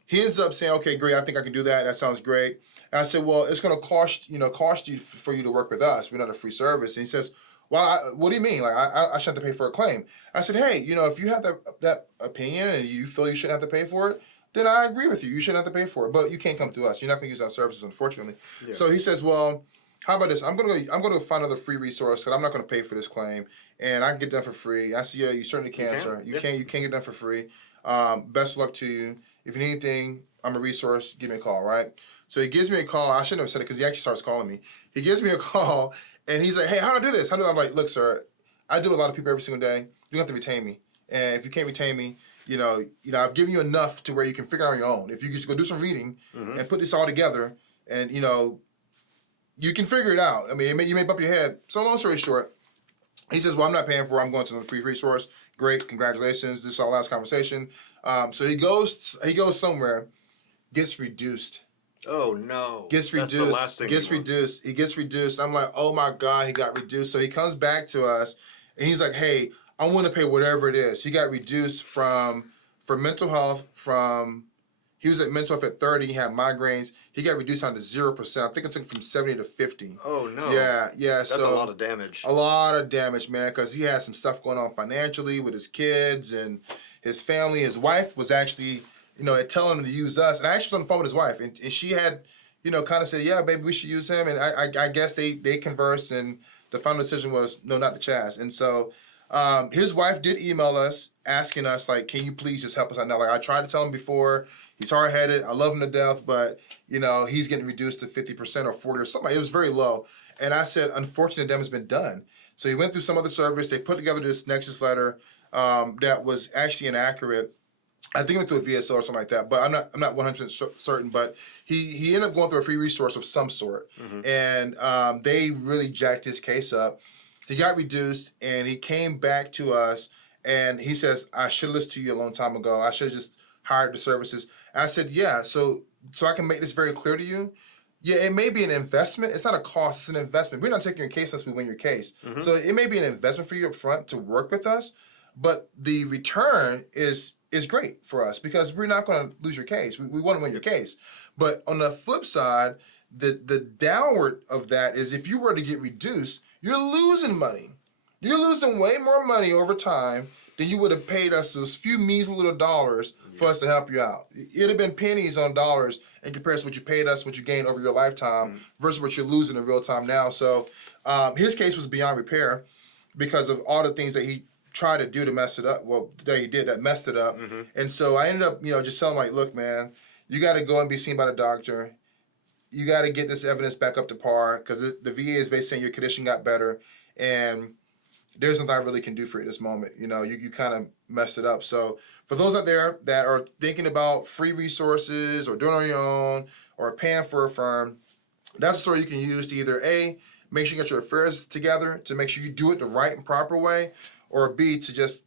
he ends up saying, okay, great, I think I can do that. That sounds great. And I said, well, it's going to cost you for you to work with us. We're not a free service. And he says, well, what do you mean? Like, I shouldn't have to pay for a claim. I said, hey, if you have that opinion and you feel you shouldn't have to pay for it, then I agree with you. You shouldn't have to pay for it, but you can't come through us. You're not going to use our services, unfortunately. Yeah. So he says, well, how about this? I'm going to find another free resource because I'm not going to pay for this claim, and I can get done for free. I said, yeah, you certainly can, sir. You can get done for free. Best of luck to you. If you need anything, I'm a resource. Give me a call, right? So he gives me a call. I shouldn't have said it because he actually starts calling me. He gives me a call, and he's like, hey, how do I do this? I'm like, look, sir, I do a lot of people every single day. You have to retain me. And if you can't retain me, I've given you enough to where you can figure it out on your own. If you just go do some reading and put this all together and, you can figure it out. I mean, you may bump your head. So long story short, He says, well, I'm not paying for it. I'm going to the free resource. Great. Congratulations. This is our last conversation. So he goes somewhere, gets reduced. Oh no. Gets That's reduced. the last thing Gets you want. reduced. He gets reduced. I'm like, oh my God, he got reduced. So he comes back to us and he's like, hey, I want to pay whatever it is. He got reduced for mental health he was at mental health at 30, he had migraines. He got reduced down to 0%. I think it took him from 70 to 50. Oh no. Yeah. That's a lot of damage. A lot of damage, man, because he had some stuff going on financially with his kids and his family. His wife was actually, telling him to use us. And I actually was on the phone with his wife, and she had, kind of said, yeah, baby, we should use him. And I guess they conversed, and the final decision was, no, not the Chaz. And so his wife did email us asking us, like, can you please just help us out now? Like, I tried to tell him before. He's hard-headed. I love him to death, but, he's getting reduced to 50% or 40 or something. It was very low. And I said, unfortunately, the damage has been done. So he went through some other service. They put together this Nexus letter that was actually inaccurate. I think it went through a VSO or something like that, but I'm not 100% certain. But he ended up going through a free resource of some sort, and they really jacked his case up. He got reduced, and he came back to us, and he says, I should have listened to you a long time ago. I should have just hired the services. And I said, yeah, so I can make this very clear to you. Yeah, it may be an investment. It's not a cost, it's an investment. We're not taking your case unless we win your case. So it may be an investment for you up front to work with us, but the return is great for us because we're not going to lose your case. We want to win your case. But on the flip side, the downward of that is if you were to get reduced, you're losing money. You're losing way more money over time than you would have paid us those few measly little dollars for us to help you out. It'd have been pennies on dollars in comparison to what you paid us, what you gained over your lifetime versus what you're losing in real time now. So his case was beyond repair because of all the things that he tried to do to mess it up. Well, that he did that messed it up. And so I ended up, just telling him, like, look, man, you got to go and be seen by the doctor. You got to get this evidence back up to par because the VA is basically saying your condition got better and there's nothing I really can do for you at this moment. You kind of messed it up. So for those out there that are thinking about free resources or doing it on your own or paying for a firm, that's a story you can use to either A, make sure you get your affairs together to make sure you do it the right and proper way, or B, to just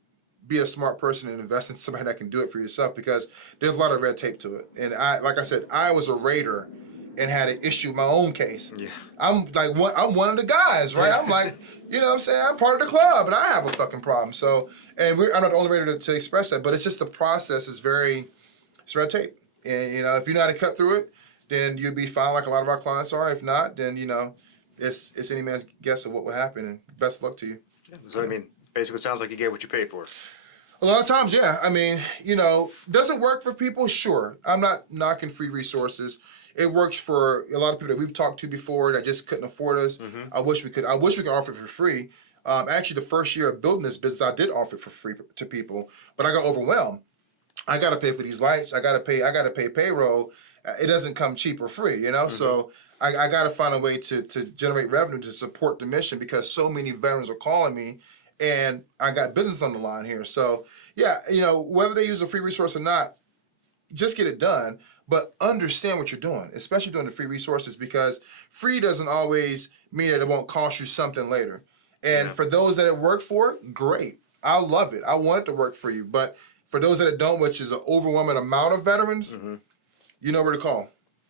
be a smart person and invest in somebody that can do it for yourself because there's a lot of red tape to it. And like I said, I was a raider and had an issue with my own case. Yeah. I'm one of the guys, right? I'm like, what I'm saying? I'm part of the club and I have a fucking problem. So, and I'm not the only raider to express that, but it's just the process is it's red tape. And, if you know how to cut through it, then you'll be fine like a lot of our clients are. If not, then, it's any man's guess of what will happen and best luck to you. Yeah. So, basically it sounds like you get what you pay for. A lot of times, yeah. Does it work for people? Sure. I'm not knocking free resources. It works for a lot of people that we've talked to before that just couldn't afford us. I wish we could offer it for free. Actually, the first year of building this business, I did offer it for free to people, but I got overwhelmed. I got to pay for these lights. I got to pay payroll. It doesn't come cheap or free, So I got to find a way to generate revenue to support the mission because so many veterans are calling me. And I got business on the line here. So, yeah, whether they use a free resource or not, just get it done. But understand what you're doing, especially doing the free resources, because free doesn't always mean that it won't cost you something later. And for those that it worked for, great. I love it. I want it to work for you. But for those that it don't, which is an overwhelming amount of veterans, you know where to call.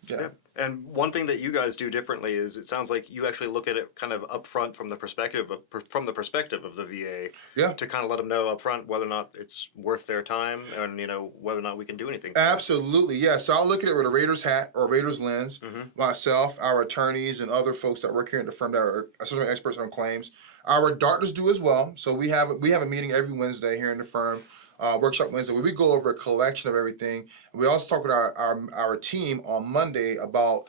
Yeah. And one thing that you guys do differently is it sounds like you actually look at it kind of upfront from the perspective of the VA to kind of let them know upfront whether or not it's worth their time and whether or not we can do anything. Absolutely, yeah. So I'll look at it with a Raiders hat or a Raiders lens. Myself, our attorneys, and other folks that work here at the firm that are subject experts on claims. Our doctors do as well. So we have a meeting every Wednesday here in the firm. Workshop Wednesday, where we go over a collection of everything. We also talk with our team on Monday about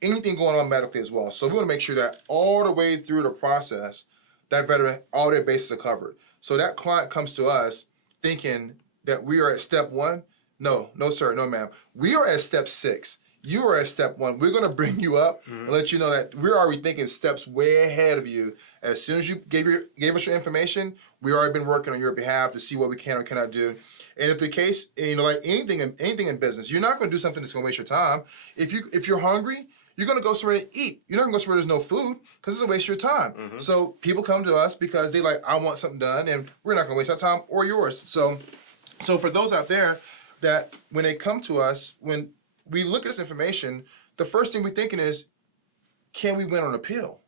anything going on medically as well. So we want to make sure that all the way through the process, that veteran, all their bases are covered. So that client comes to us thinking that we are at step 1. No, sir, no, ma'am. We are at step 6. You are at step 1. We're going to bring you up and let you know that we're already thinking steps way ahead of you. As soon as you gave us your information, we already been working on your behalf to see what we can or cannot do. And if the case, like anything in business, you're not going to do something that's going to waste your time. If you're hungry, you're going to go somewhere to eat. You're not going to go somewhere there's no food because it's a waste of your time. So people come to us because they like, I want something done, and we're not going to waste our time or yours. So for those out there that when they come to us, when we look at this information, the first thing we're thinking is, can we win on appeal?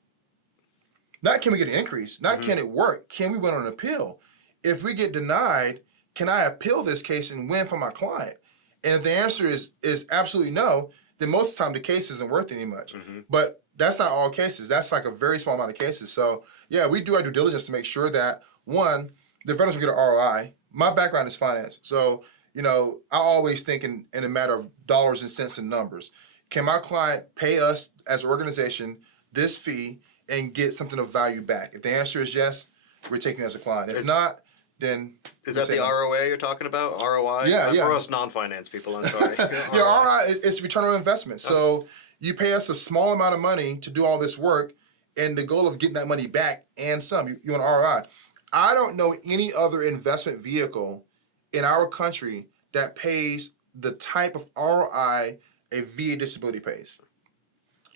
Not can we get an increase, not can it work, can we win on an appeal? If we get denied, can I appeal this case and win for my client? And if the answer is absolutely no, then most of the time the case isn't worth any much. But that's not all cases. That's like a very small amount of cases. So yeah, we do our due diligence to make sure that, one, the veterans will get an ROI. My background is finance. So, you know, I always think in a matter of dollars and cents and numbers. Can my client pay us as an organization this fee and get something of value back? If the answer is yes, we're taking it as a client. If not, then... Is that the ROA you're talking about? ROI? Yeah. For us non-finance people, I'm sorry. Yeah, ROI is return on investment. So you pay us a small amount of money to do all this work, and the goal of getting that money back and some, you want ROI. I don't know any other investment vehicle in our country that pays the type of ROI a VA disability pays.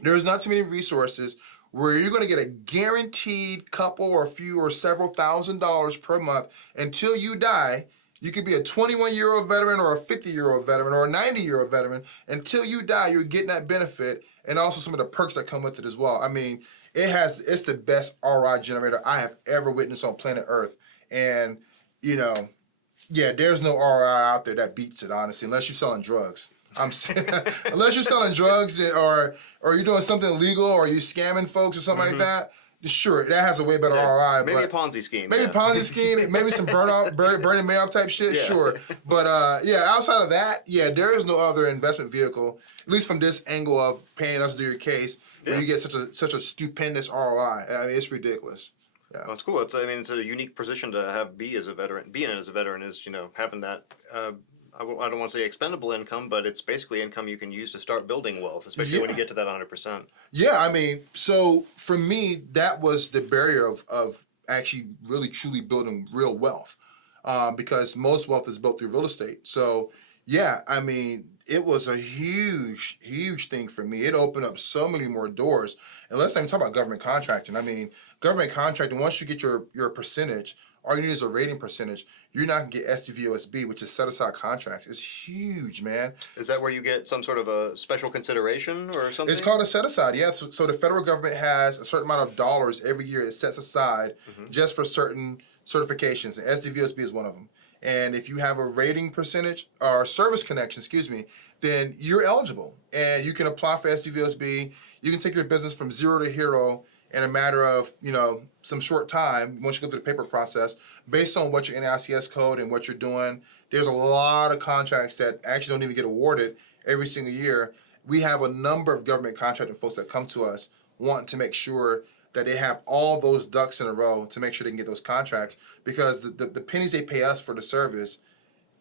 There's not too many resources where you're going to get a guaranteed couple or a few or several $1,000s per month until you die. You could be a 21-year-old veteran or a 50-year-old veteran or a 90-year-old veteran. Until you die, you're getting that benefit and also some of the perks that come with it as well. I mean, it's the best ROI generator I have ever witnessed on planet Earth. And, you know, yeah, there's no ROI out there that beats it, honestly, unless you're selling drugs. Unless you're selling drugs or you're doing something illegal or you're scamming folks or something like that, sure, that has a way better ROI. Maybe a Ponzi scheme. Maybe a Ponzi scheme, maybe some Bernie Madoff type shit, sure. But outside of that, there is no other investment vehicle, at least from this angle of paying us to do your case, where you get such a stupendous ROI. I mean, it's ridiculous. Yeah. Well, it's cool. It's a unique position to be as a veteran. Being as a veteran is, having that. I don't want to say expendable income, but it's basically income you can use to start building wealth, especially when you get to that 100%. Yeah, I mean, so for me, that was the barrier of actually really truly building real wealth, because most wealth is built through real estate. So yeah, I mean, it was a huge, huge thing for me. It opened up so many more doors. And let's not even talk about government contracting. I mean, government contracting, once you get your percentage, all you need is a rating percentage. You're not going to get SDVOSB, which is set-aside contracts. It's huge, man. Is that where you get some sort of a special consideration or something? It's called a set-aside, yeah. So the federal government has a certain amount of dollars every year it sets aside just for certain certifications, and SDVOSB is one of them. And if you have a rating percentage, or service connection, then you're eligible. And you can apply for SDVOSB. You can take your business from zero to hero in a matter of, some short time, once you go through the paper process, based on what your NAICS code and what you're doing. There's a lot of contracts that actually don't even get awarded every single year. We have a number of government contracting folks that come to us wanting to make sure that they have all those ducks in a row to make sure they can get those contracts, because the pennies they pay us for the service,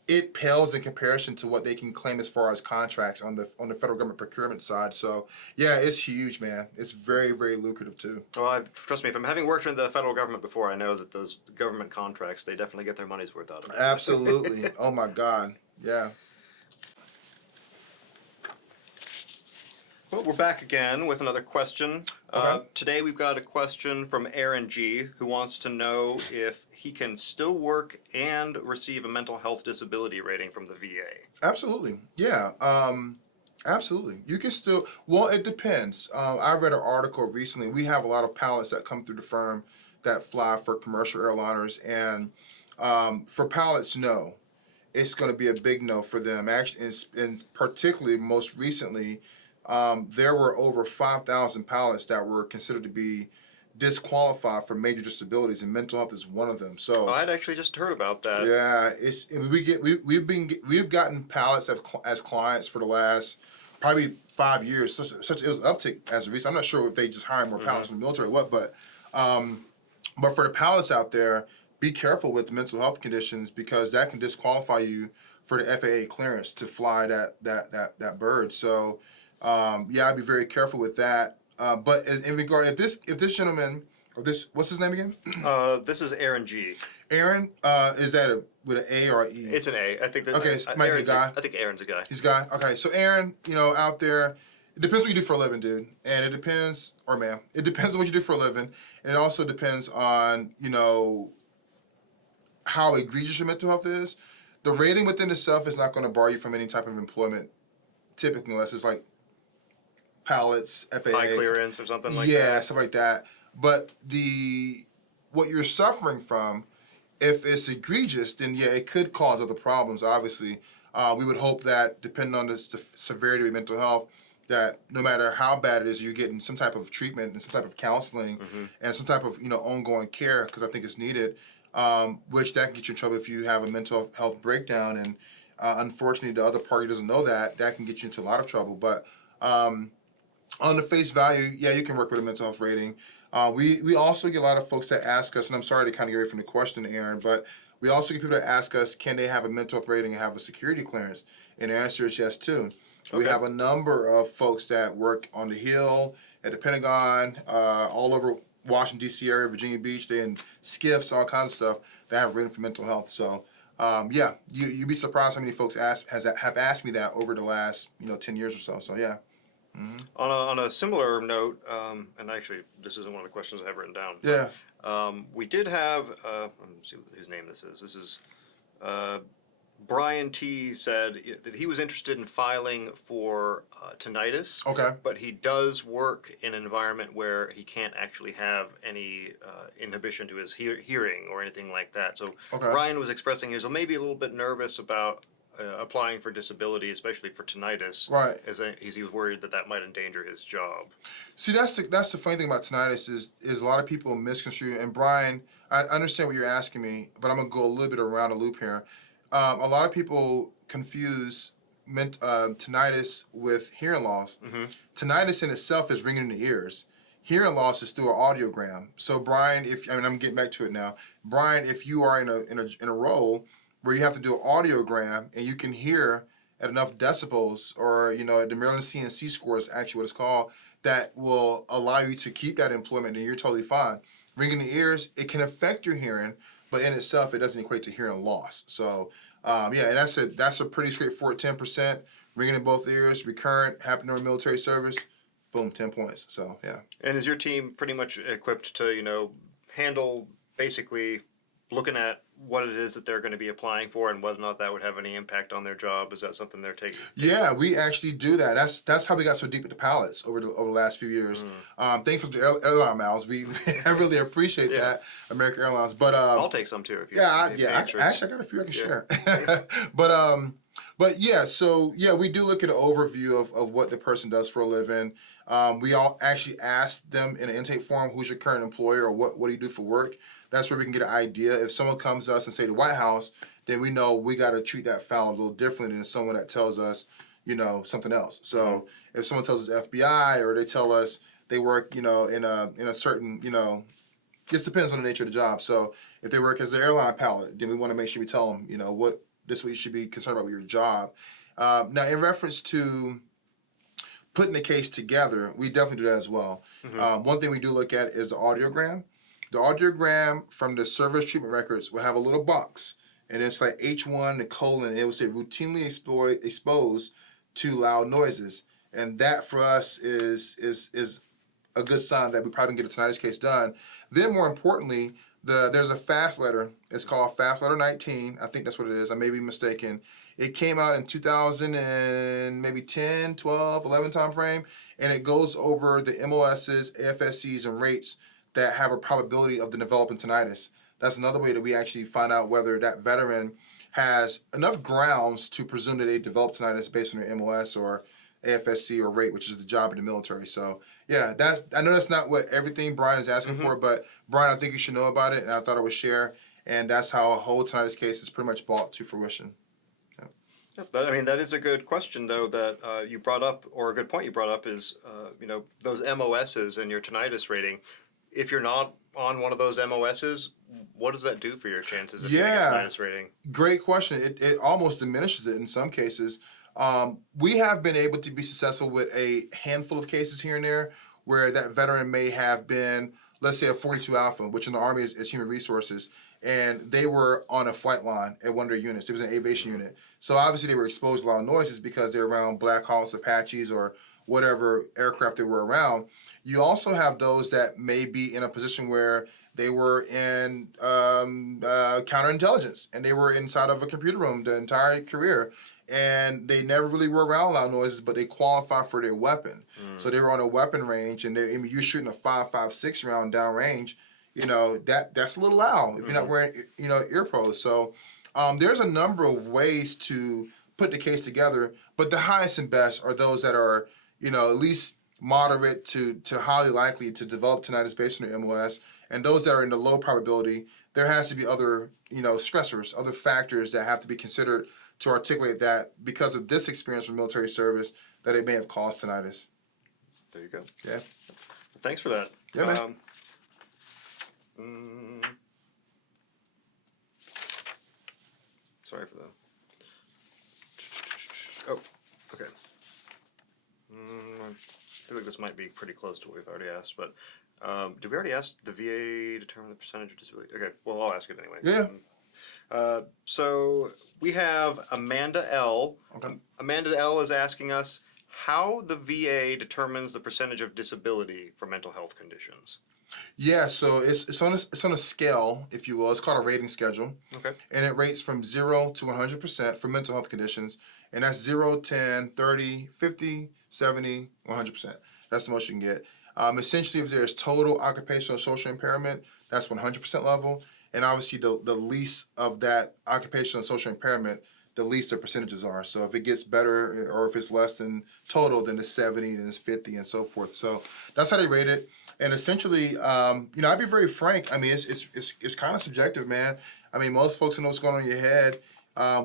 it pales in comparison to what they can claim as far as contracts on the federal government procurement side. So yeah, it's huge, man. It's very, very lucrative too. Well, trust me, from having worked in the federal government before, I know that those government contracts, they definitely get their money's worth out of it. Absolutely. Oh my God. Yeah. Well, we're back again with another question. Okay. Today we've got a question from Aaron G., who wants to know if he can still work and receive a mental health disability rating from the VA. Absolutely. Yeah. Absolutely. You can still, well, it depends. I read an article recently. We have a lot of pilots that come through the firm that fly for commercial airliners. And for pilots, no. It's going to be a big no for them. Actually, and particularly most recently, there were over 5,000 pilots that were considered to be disqualified for major disabilities, and mental health is one of them. So I'd actually just heard about that. Yeah, we've gotten pilots as clients for the last probably 5 years. Such it was uptick as of recent. I'm not sure if they just hired more pilots from the military or what, but for the pilots out there, be careful with mental health conditions, because that can disqualify you for the FAA clearance to fly that bird. So I'd be very careful with that. But in regard, if this gentleman, or this, what's his name again? This is Aaron G. Aaron, is that with an A or an E? It's an A. I think that. Okay, might be a guy. I think Aaron's a guy. He's a guy. Okay, so Aaron, out there, It depends what you do for a living, dude. And it depends, or ma'am, it depends on what you do for a living. And it also depends on, how egregious your mental health is. The rating within itself is not going to bar you from any type of employment, typically, unless it's like pallets, FAA. High clearance or something like Yeah, that. stuff like that. But what you're suffering from, if it's egregious, then yeah, it could cause other problems, obviously. We would hope that, depending on the severity of your mental health, that no matter how bad it is, you're getting some type of treatment and some type of counseling and some type of ongoing care, because I think it's needed. Which that can get you in trouble if you have a mental health breakdown, and unfortunately, the other party doesn't know that. That can get you into a lot of trouble. But on the face value, yeah, you can work with a mental health rating. We also get a lot of folks that ask us, and I'm sorry to kind of get away from the question, Aaron, but we also get people that ask us, can they have a mental health rating and have a security clearance? And the answer is yes, too. Okay. We have a number of folks that work on the Hill, at the Pentagon, all over Washington, D.C. area, Virginia Beach, they in SCIFs, all kinds of stuff that have written for mental health. So, yeah, you'd be surprised how many folks have asked me that over the last 10 years or so. So, yeah. Mm-hmm. On a similar note, and actually, this isn't one of the questions I have written down. Yeah. We did have, let me see whose name this is. This is Brian T. said that he was interested in filing for tinnitus. Okay. But he does work in an environment where he can't actually have any inhibition to his hearing or anything like that. So okay. Brian was expressing he was maybe a little bit nervous about applying for disability, especially for tinnitus. Right. As he was worried that might endanger his job. See, that's the funny thing about tinnitus is a lot of people misconstrue. And Brian, I understand what you're asking me, but I'm gonna go a little bit around the loop here. A lot of people confuse tinnitus with hearing loss. Mm-hmm. Tinnitus in itself is ringing in the ears. Hearing loss is through an audiogram. So Brian, I'm getting back to it now. Brian, if you are in a role where you have to do an audiogram and you can hear at enough decibels, or the Maryland CNC score is actually what it's called, that will allow you to keep that employment, and you're totally fine. Ringing in the ears, it can affect your hearing, but in itself, it doesn't equate to hearing loss. So, yeah, and that's a pretty straightforward 10%. Ringing in both ears, recurrent, happened during military service, boom, 10 points. So, yeah. And is your team pretty much equipped to, handle basically looking at what it is that they're going to be applying for and whether or not that would have any impact on their job? Is that something they're taking? Yeah, we actually do that. That's how we got so deep into pilots over the last few years. Thanks for the airline miles. I really appreciate that, American Airlines. But I'll take some too. If you actually, I got a few I can share. But yeah, so yeah, we do look at an overview of what the person does for a living. We all actually ask them in an intake form, who's your current employer, or what do you do for work? That's where we can get an idea. If someone comes to us and say the White House, then we know we got to treat that file a little differently than someone that tells us, something else. So if someone tells us FBI, or they tell us they work, in a certain, just depends on the nature of the job. So if they work as an airline pilot, then we want to make sure we tell them, this is what you should be concerned about with your job. Now, in reference to putting the case together, we definitely do that as well. Mm-hmm. One thing we do look at is the audiogram. The audiogram from the service treatment records will have a little box, and it's like H1, the colon, and it will say routinely exposed to loud noises. And that for us is a good sign that we probably can get a tinnitus case done. Then more importantly, there's a fast letter. It's called Fast Letter 19. I think that's what it is. I may be mistaken. It came out in 2000 and maybe 10, 12, 11 time frame, and it goes over the MOSs, AFSCs, and rates that have a probability of the developing tinnitus. That's another way that we actually find out whether that veteran has enough grounds to presume that they developed tinnitus based on their MOS or AFSC or rate, which is the job in the military. So yeah, I know that's not what everything Brian is asking for, but Brian, I think you should know about it, and I thought I would share. And that's how a whole tinnitus case is pretty much brought to fruition. That is a good question, though, that you brought up, or a good point you brought up is, those MOSs and your tinnitus rating. If you're not on one of those MOSs, what does that do for your chances of getting a tinnitus rating? Great question. It almost diminishes it in some cases. We have been able to be successful with a handful of cases here and there where that veteran may have been, let's say, a 42 Alpha, which in the Army is human resources, and they were on a flight line at one of their units. It was an aviation unit. So obviously they were exposed to a lot of noises because they're around Black Hawks, Apaches, or whatever aircraft they were around. You also have those that may be in a position where they were in counterintelligence and they were inside of a computer room the entire career, and they never really were around loud noises, but they qualify for their weapon. So they were on a weapon range, and you're shooting a 5.56 round downrange. That's a little loud if you're not wearing ear pros. So there's a number of ways to put the case together, but the highest and best are those that are at least moderate to highly likely to develop tinnitus based on their MOS, and those that are in the low probability. There has to be other stressors, other factors that have to be considered to articulate that because of this experience from military service that it may have caused tinnitus. There you go. Yeah. Thanks for that. Yeah, man. Sorry for that. Oh, okay. I feel like this might be pretty close to what we've already asked, but did we already ask the VA determine the percentage of disability? Okay, well, I'll ask it anyway. Yeah. So we have Amanda L. Okay. Amanda L is asking us how the VA determines the percentage of disability for mental health conditions. Yeah, so it's on a scale, if you will. It's called a rating schedule. Okay. And it rates from 0 to 100% for mental health conditions. And that's 0, 10, 30, 50, 70, 100%. That's the most you can get. Essentially, if there's total occupational social impairment, that's 100% level. And obviously, the least of that occupational and social impairment, the least the percentages are. So if it gets better or if it's less than total, then it's 70, then it's 50, and so forth. So that's how they rate it. And essentially, I'd be very frank. I mean, it's kind of subjective, man. I mean, most folks know what's going on in your head.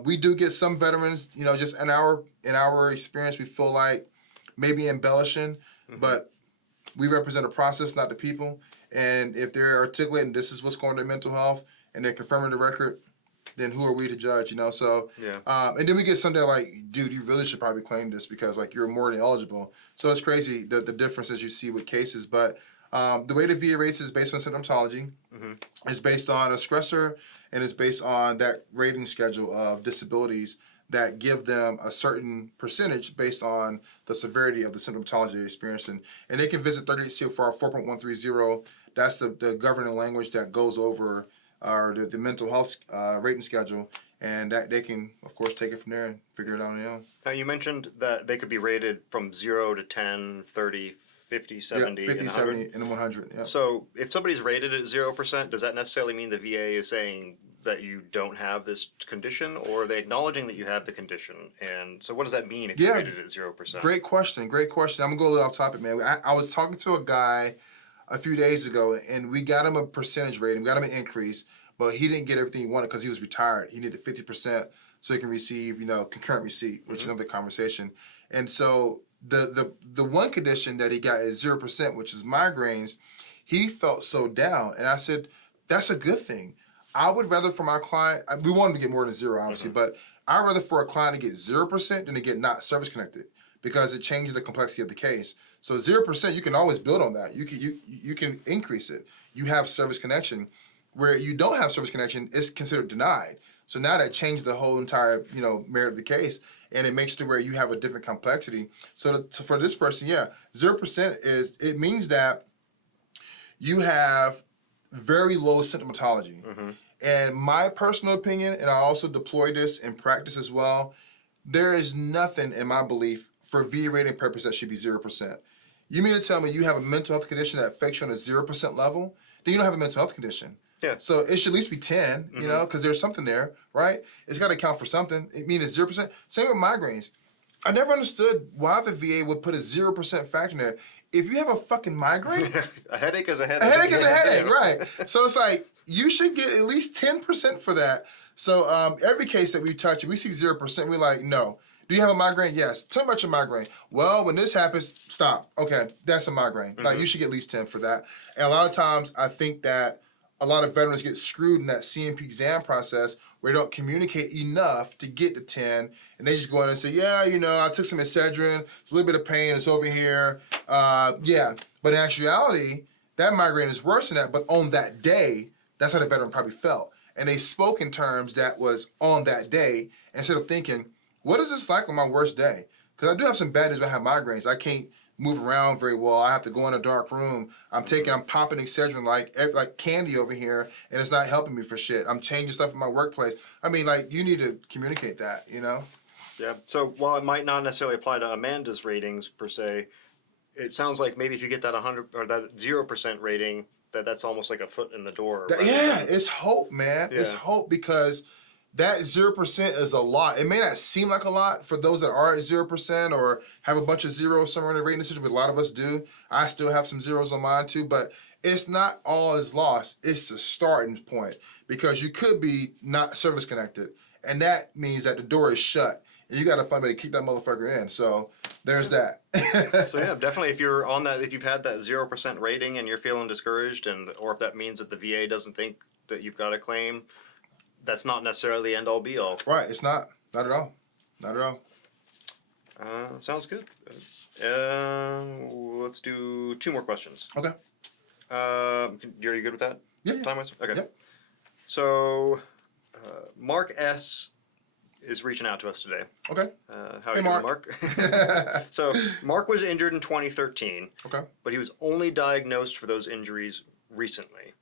We do get some veterans, just in our experience, we feel like maybe embellishing, but we represent a process, not the people. And if they're articulating this is what's going on in their mental health and they're confirming the record, then who are we to judge, So, yeah. And then we get some that are like, dude, you really should probably claim this because like you're more than eligible. So it's crazy the differences you see with cases. But the way the VA rates is based on symptomatology. It's based on a stressor, and it's based on that rating schedule of disabilities that give them a certain percentage based on the severity of the symptomatology they're experiencing. And they can visit 38 CFR 4.130. That's the governing language that goes over the mental health rating schedule, and that they can, of course, take it from there and figure it out on their own. Now, you mentioned that they could be rated from 0 to 10, 30, 50, 70, 50, and 70, 100. and 100. Yeah. So if somebody's rated at 0%, does that necessarily mean the VA is saying that you don't have this condition, or are they acknowledging that you have the condition? And so what does that mean if you're rated at 0%? Great question. I'm going to go a little off topic, man. I was talking to a guy a few days ago, and we got him a percentage rating. We got him an increase, but he didn't get everything he wanted because he was retired. He needed 50% so he can receive, concurrent receipt, which is another conversation. And so the one condition that he got is 0%, which is migraines. He felt so down, and I said, that's a good thing. I would rather for my client, we want him to get more than 0, obviously, but I'd rather for a client to get 0% than to get not service connected because it changes the complexity of the case. So 0%, you can always build on that. You can increase it. You have service connection. Where you don't have service connection, it's considered denied. So now that changed the whole entire, merit of the case, and it makes it to where you have a different complexity. So for this person, 0% it means that you have very low symptomatology. And my personal opinion, and I also deploy this in practice as well, there is nothing in my belief for VA rating purpose that should be 0%. You mean to tell me you have a mental health condition that affects you on a 0% level? Then you don't have a mental health condition. Yeah. So it should at least be 10, because there's something there, right? It's got to count for something. It means it's 0%. Same with migraines. I never understood why the VA would put a 0% factor in there. If you have a fucking migraine, a headache is a headache. A headache is a headache, right? So it's like you should get at least 10% for that. So every case that we touch, we see 0%. We're like, no. Do you have a migraine? Yes. Tell me about your migraine. Well, when this happens, stop. Okay, that's a migraine. Like you should get at least 10 for that. And a lot of times, I think that a lot of veterans get screwed in that CMP exam process where they don't communicate enough to get to 10, and they just go in and say, I took some Excedrin, it's a little bit of pain, it's over here, But in actuality, that migraine is worse than that, but on that day, that's how the veteran probably felt. And they spoke in terms that was on that day, instead of thinking, what is this like on my worst day? Because I do have some bad days when I have migraines. I can't move around very well. I have to go in a dark room. I'm popping Excedrin like candy over here, and it's not helping me for shit. I'm changing stuff in my workplace. I mean, like, you need to communicate that, you know? Yeah. So while it might not necessarily apply to Amanda's ratings per se, it sounds like maybe if you get that 100 or that 0% rating, that's almost like a foot in the door. Yeah, it's hope, man. Yeah. It's hope because that 0% is a lot. It may not seem like a lot for those that are at 0% or have a bunch of zeros somewhere in the rating decision, but a lot of us do. I still have some zeros on mine too, but it's not all is lost. It's the starting point because you could be not service connected, and that means that the door is shut, and you got to find a way to keep that motherfucker in. So there's that. So yeah, definitely if you're on that, if you've had that 0% rating and you're feeling discouraged, or if that means that the VA doesn't think that you've got a claim, that's not necessarily the end all be all. Right, it's not at all. Not at all. Sounds good. Let's do 2 more questions. Okay. Are you good with that? Yeah. Time-wise? Okay. Yep. So, Mark S. is reaching out to us today. Okay. How are Hey, you doing, Mark? So, Mark was injured in 2013. Okay. But he was only diagnosed for those injuries recently.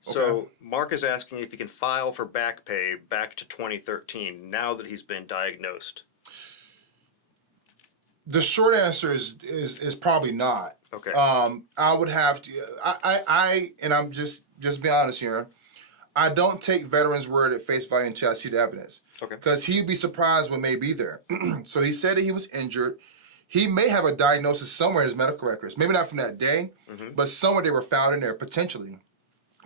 So, Okay. Mark is asking if he can file for back pay back to 2013 now that he's been diagnosed. The short answer is probably not. Okay. I would have to. And I'm just being honest here. I don't take veterans' word at face value until I see the evidence. Okay. Because he'd be surprised what may be there. So he said that he was injured. He may have a diagnosis somewhere in his medical records. Maybe not from that day, but somewhere they were found in there potentially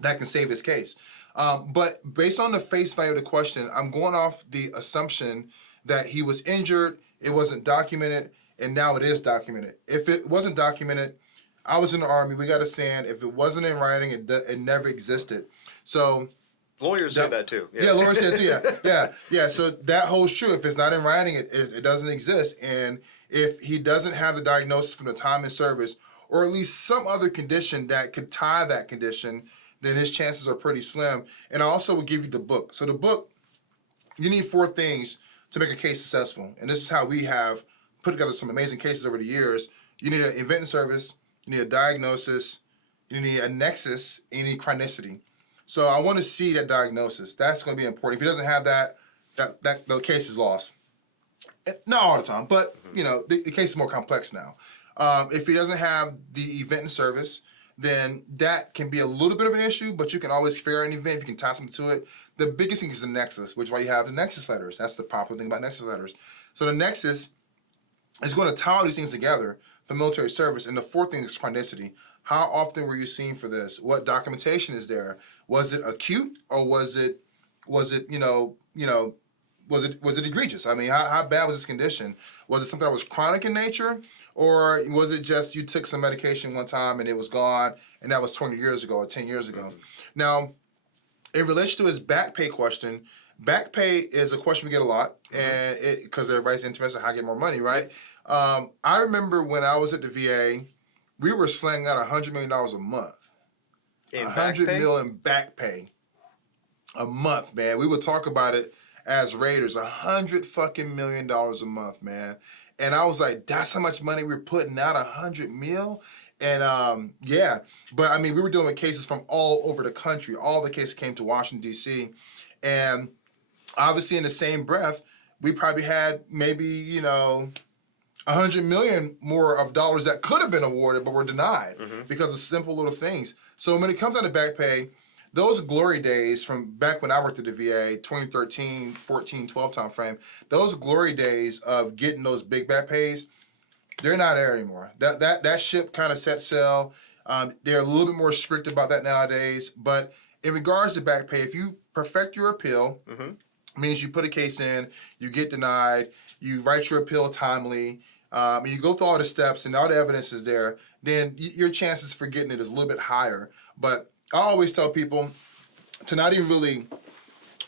that can save his case. But based on the face value of the question, I'm going off the assumption that he was injured, it wasn't documented, and now it is documented. If it wasn't documented, I was in the Army, we got to stand. If it wasn't in writing, it never existed. So lawyers say that too. Yeah, lawyers say it too, yeah. So that holds true. If it's not in writing, it doesn't exist. And if he doesn't have the diagnosis from the time in service, or at least some other condition that could tie that condition, then his chances are pretty slim. And I also will give you the book. So the book, you need 4 things to make a case successful. And this is how we have put together some amazing cases over the years. You need an event in service, you need a diagnosis, you need a nexus, and you need chronicity. So I want to see that diagnosis. That's going to be important. If he doesn't have that the case is lost. Not all the time, but you know the case is more complex now. If he doesn't have the event in service, then that can be a little bit of an issue, but you can always fare an event if you can tie something to it. The biggest thing is the nexus, which is why you have the nexus letters. That's the popular thing about nexus letters. So the nexus is going to tie all these things together for military service. And the 4th thing is chronicity. How often were you seen for this? What documentation is there? Was it acute or was it was it egregious? I mean, how bad was this condition? Was it something that was chronic in nature, or was it just you took some medication one time and it was gone, and that was 20 years ago or 10 years ago? Now, in relation to his back pay question, back pay is a question we get a lot, and because everybody's interested in how to get more money, right? I remember when I was at the VA, we were slanging out $100 million a month. $100 million in back pay a month, man. We would talk about it as Raiders, $100 million a month, man. And I was like, that's how much money we're putting out, $100 million. And yeah, but I mean, we were dealing with cases from all over the country. All the cases came to Washington, D.C. And obviously in the same breath, we probably had maybe, $100 million more of dollars that could have been awarded, but were denied because of simple little things. So when it comes down to back pay, those glory days from back when I worked at the VA, 2013, 14, 12 time frame, those glory days of getting those big back pays, they're not there anymore. That ship kind of set sail. They're a little bit more strict about that nowadays. But in regards to back pay, if you perfect your appeal, means you put a case in, you get denied, you write your appeal timely, you go through all the steps and all the evidence is there, then your chances for getting it is a little bit higher. But I always tell people to not even really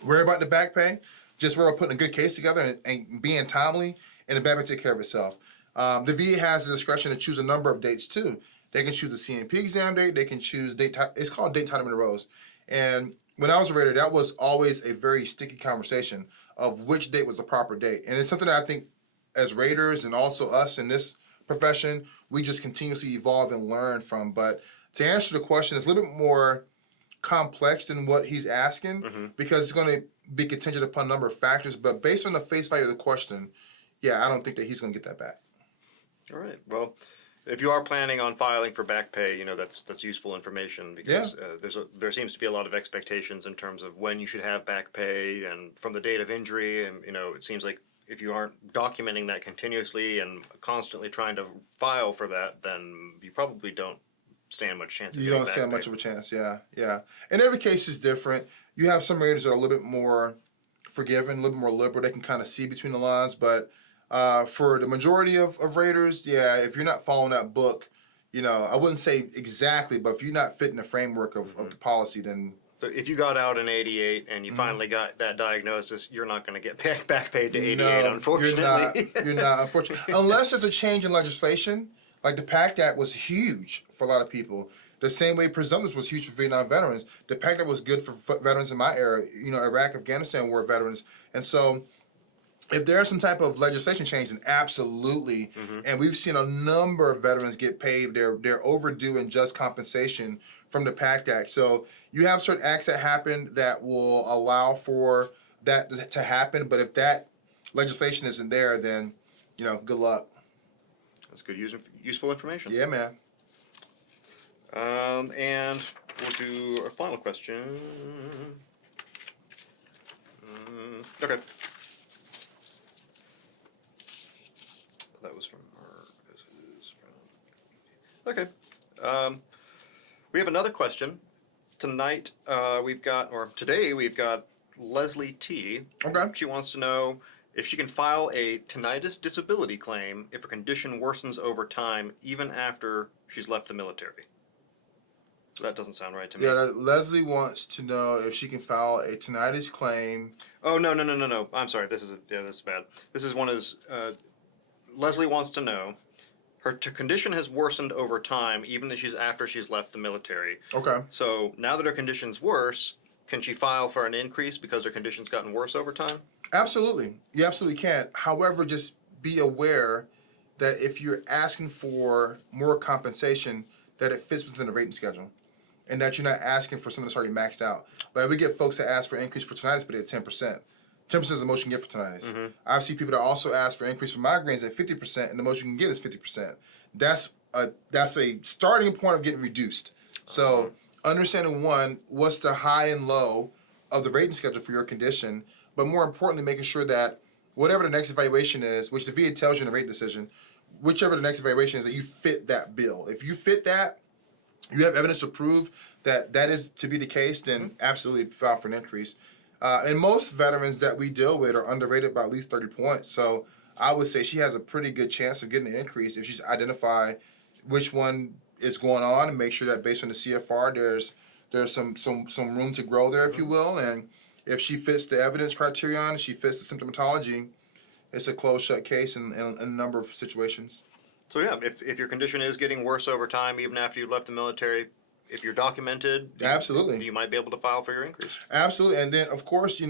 worry about the back pay, just worry about putting a good case together and being timely, and the back pay take care of itself. The VA has the discretion to choose a number of dates too. They can choose a CNP exam date, they can choose it's called date, time, and rows. And when I was a Raider, that was always a very sticky conversation of which date was the proper date. And it's something that I think as raters and also us in this profession, we just continuously evolve and learn from. But to answer the question, it's a little bit more complex than what he's asking because it's going to be contingent upon a number of factors. But based on the face value of the question, yeah, I don't think that he's going to get that back. All right. Well, if you are planning on filing for back pay, that's useful information because there seems to be a lot of expectations in terms of when you should have back pay and from the date of injury, and it seems like if you aren't documenting that continuously and constantly trying to file for that, then you probably don't stand much chance. You don't stand much of a chance. Yeah. And every case is different. You have some raters that are a little bit more forgiving, a little bit more liberal. They can kind of see between the lines, but for the majority of raters, yeah, if you're not following that book, I wouldn't say exactly, but if you're not fitting the framework of the policy, then... So if you got out in 88 and you finally got that diagnosis, you're not going to get back paid to 88, no, unfortunately. You're not, unfortunately. Unless there's a change in legislation, like the PACT Act was huge for a lot of people. The same way presumptives was huge for Vietnam veterans. The PACT Act was good for veterans in my era, Iraq, Afghanistan war veterans. And so if there's some type of legislation change, then absolutely. And we've seen a number of veterans get paid their overdue and just compensation from the PACT Act. So you have certain acts that happen that will allow for that to happen. But if that legislation isn't there, then, good luck. That's good, useful information. Yeah, man. And we'll do our final question. Okay. That was from Mark. This is from... Okay. We have another question. Today we've got Leslie T. Okay. She wants to know if she can file a tinnitus disability claim if her condition worsens over time, even after she's left the military. That doesn't sound right to me. Yeah, Leslie wants to know if she can file a tinnitus claim. Oh, no. I'm sorry. This is bad. This is one is, Leslie wants to know, her condition has worsened over time, even if after she's left the military. Okay. So now that her condition's worse, can she file for an increase because her condition's gotten worse over time? Absolutely. You absolutely can. However, just be aware that if you're asking for more compensation, that it fits within the rating schedule. And that you're not asking for something that's already maxed out. Like we get folks that ask for an increase for tinnitus, but at 10%. 10% is the most you can get for tinnitus. I see people that also ask for an increase for migraines at 50%, and the most you can get is 50%. That's a starting point of getting reduced. So understanding one, what's the high and low of the rating schedule for your condition, but more importantly, making sure that whatever the next evaluation is, which the VA tells you in the rate decision, whichever the next evaluation is, that you fit that bill. If you fit that, you have evidence to prove that that is to be the case, then absolutely file for an increase. And most veterans that we deal with are underrated by at least 30 points. So I would say she has a pretty good chance of getting an increase if she's identified which one is going on and make sure that based on the CFR, there's some room to grow there, if you will. And if she fits the evidence criterion, she fits the symptomatology, it's a closed shut case in a number of situations. So yeah, if your condition is getting worse over time, even after you've left the military, if you're documented, absolutely, you might be able to file for your increase. Absolutely, and then of course,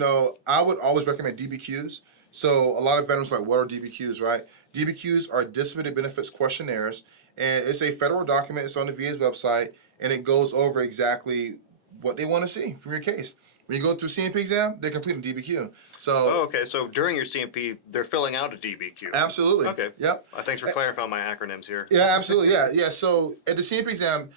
I would always recommend DBQs. So a lot of veterans are like, what are DBQs, right? DBQs are disability benefits questionnaires, and it's a federal document. It's on the VA's website, and it goes over exactly what they want to see from your case. When you go through CMP exam, they're completing DBQ. So okay. So during your CMP, they're filling out a DBQ. Absolutely. Okay. Yep. Thanks for clarifying my acronyms here. Yeah, absolutely. Yeah. So at the CMP exam,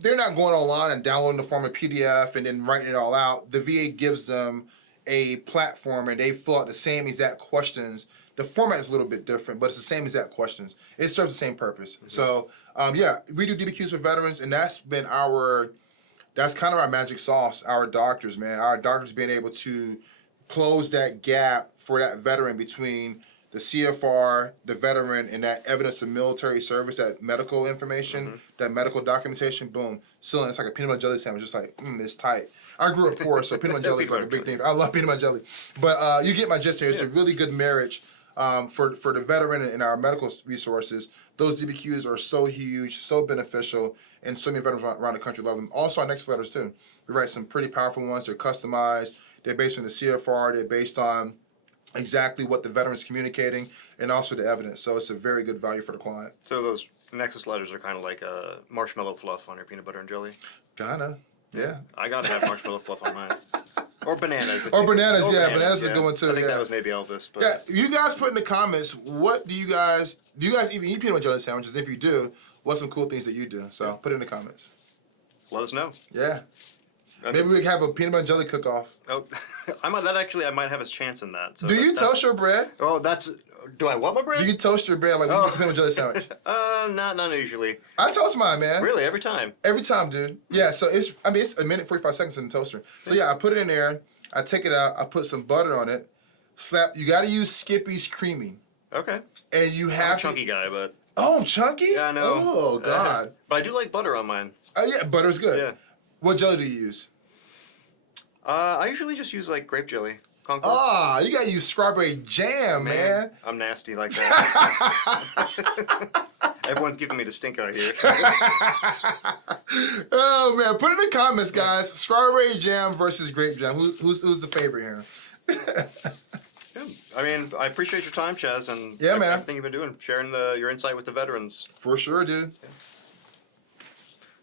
they're not going online and downloading the form of PDF and then writing it all out. The VA gives them a platform and they fill out the same exact questions. The format is a little bit different, but it's the same exact questions. It serves the same purpose. So we do DBQs for veterans, and that's kind of our magic sauce, our doctors, man. Our doctors being able to close that gap for that veteran between the CFR, the veteran, and that evidence of military service, that medical information, that medical documentation, boom. So it's like a peanut butter jelly sandwich, just like, it's tight. I grew up poor, so peanut butter jelly is like a big thing. I love peanut butter jelly. But you get my gist here. It's a really good marriage for the veteran and our medical resources. Those DBQs are so huge, so beneficial, and so many veterans around the country love them. Also, our next letters, too. We write some pretty powerful ones. They're customized. They're based on the CFR. They're based on exactly what the veteran's communicating and also the evidence. So it's a very good value for the client. So those Nexus letters are kind of like marshmallow fluff on your peanut butter and jelly. Kinda, yeah. I gotta have marshmallow fluff on mine. Or bananas. Or bananas, yeah. Bananas is a good one too. I think yeah. that was maybe Elvis. But Yeah, you guys put in the comments, what do you guys even eat peanut butter jelly sandwiches? If you do, what's some cool things that you do? So put it in the comments. let us know. Yeah. Maybe we could have a peanut butter jelly cook-off. Oh, I might have a chance in that. So Do you toast your bread? Oh, do I want my bread? Do you toast your bread like we do peanut butter jelly sandwich? Not usually. I toast mine, man. Really, every time? Every time, dude. Yeah, so it's a minute 45 seconds in the toaster. So yeah, I put it in there, I take it out, I put some butter on it, you gotta use Skippy's Creamy. Okay. And you I'm a have chunky guy, but Oh, chunky? yeah, I know. Oh God. But I do like butter on mine. Oh yeah, butter's good. Yeah. What jelly do you use? I usually just use like grape jelly. Concord. Ah, you gotta use strawberry jam, man. I'm nasty like that. Everyone's giving me the stink eye here. Oh man, put it in the comments, guys. Strawberry jam versus grape jam. Who's the favorite here? I mean, I appreciate your time, Chaz, and Yeah, man. everything you've been doing, sharing your insight with the veterans. For sure, dude. Yeah.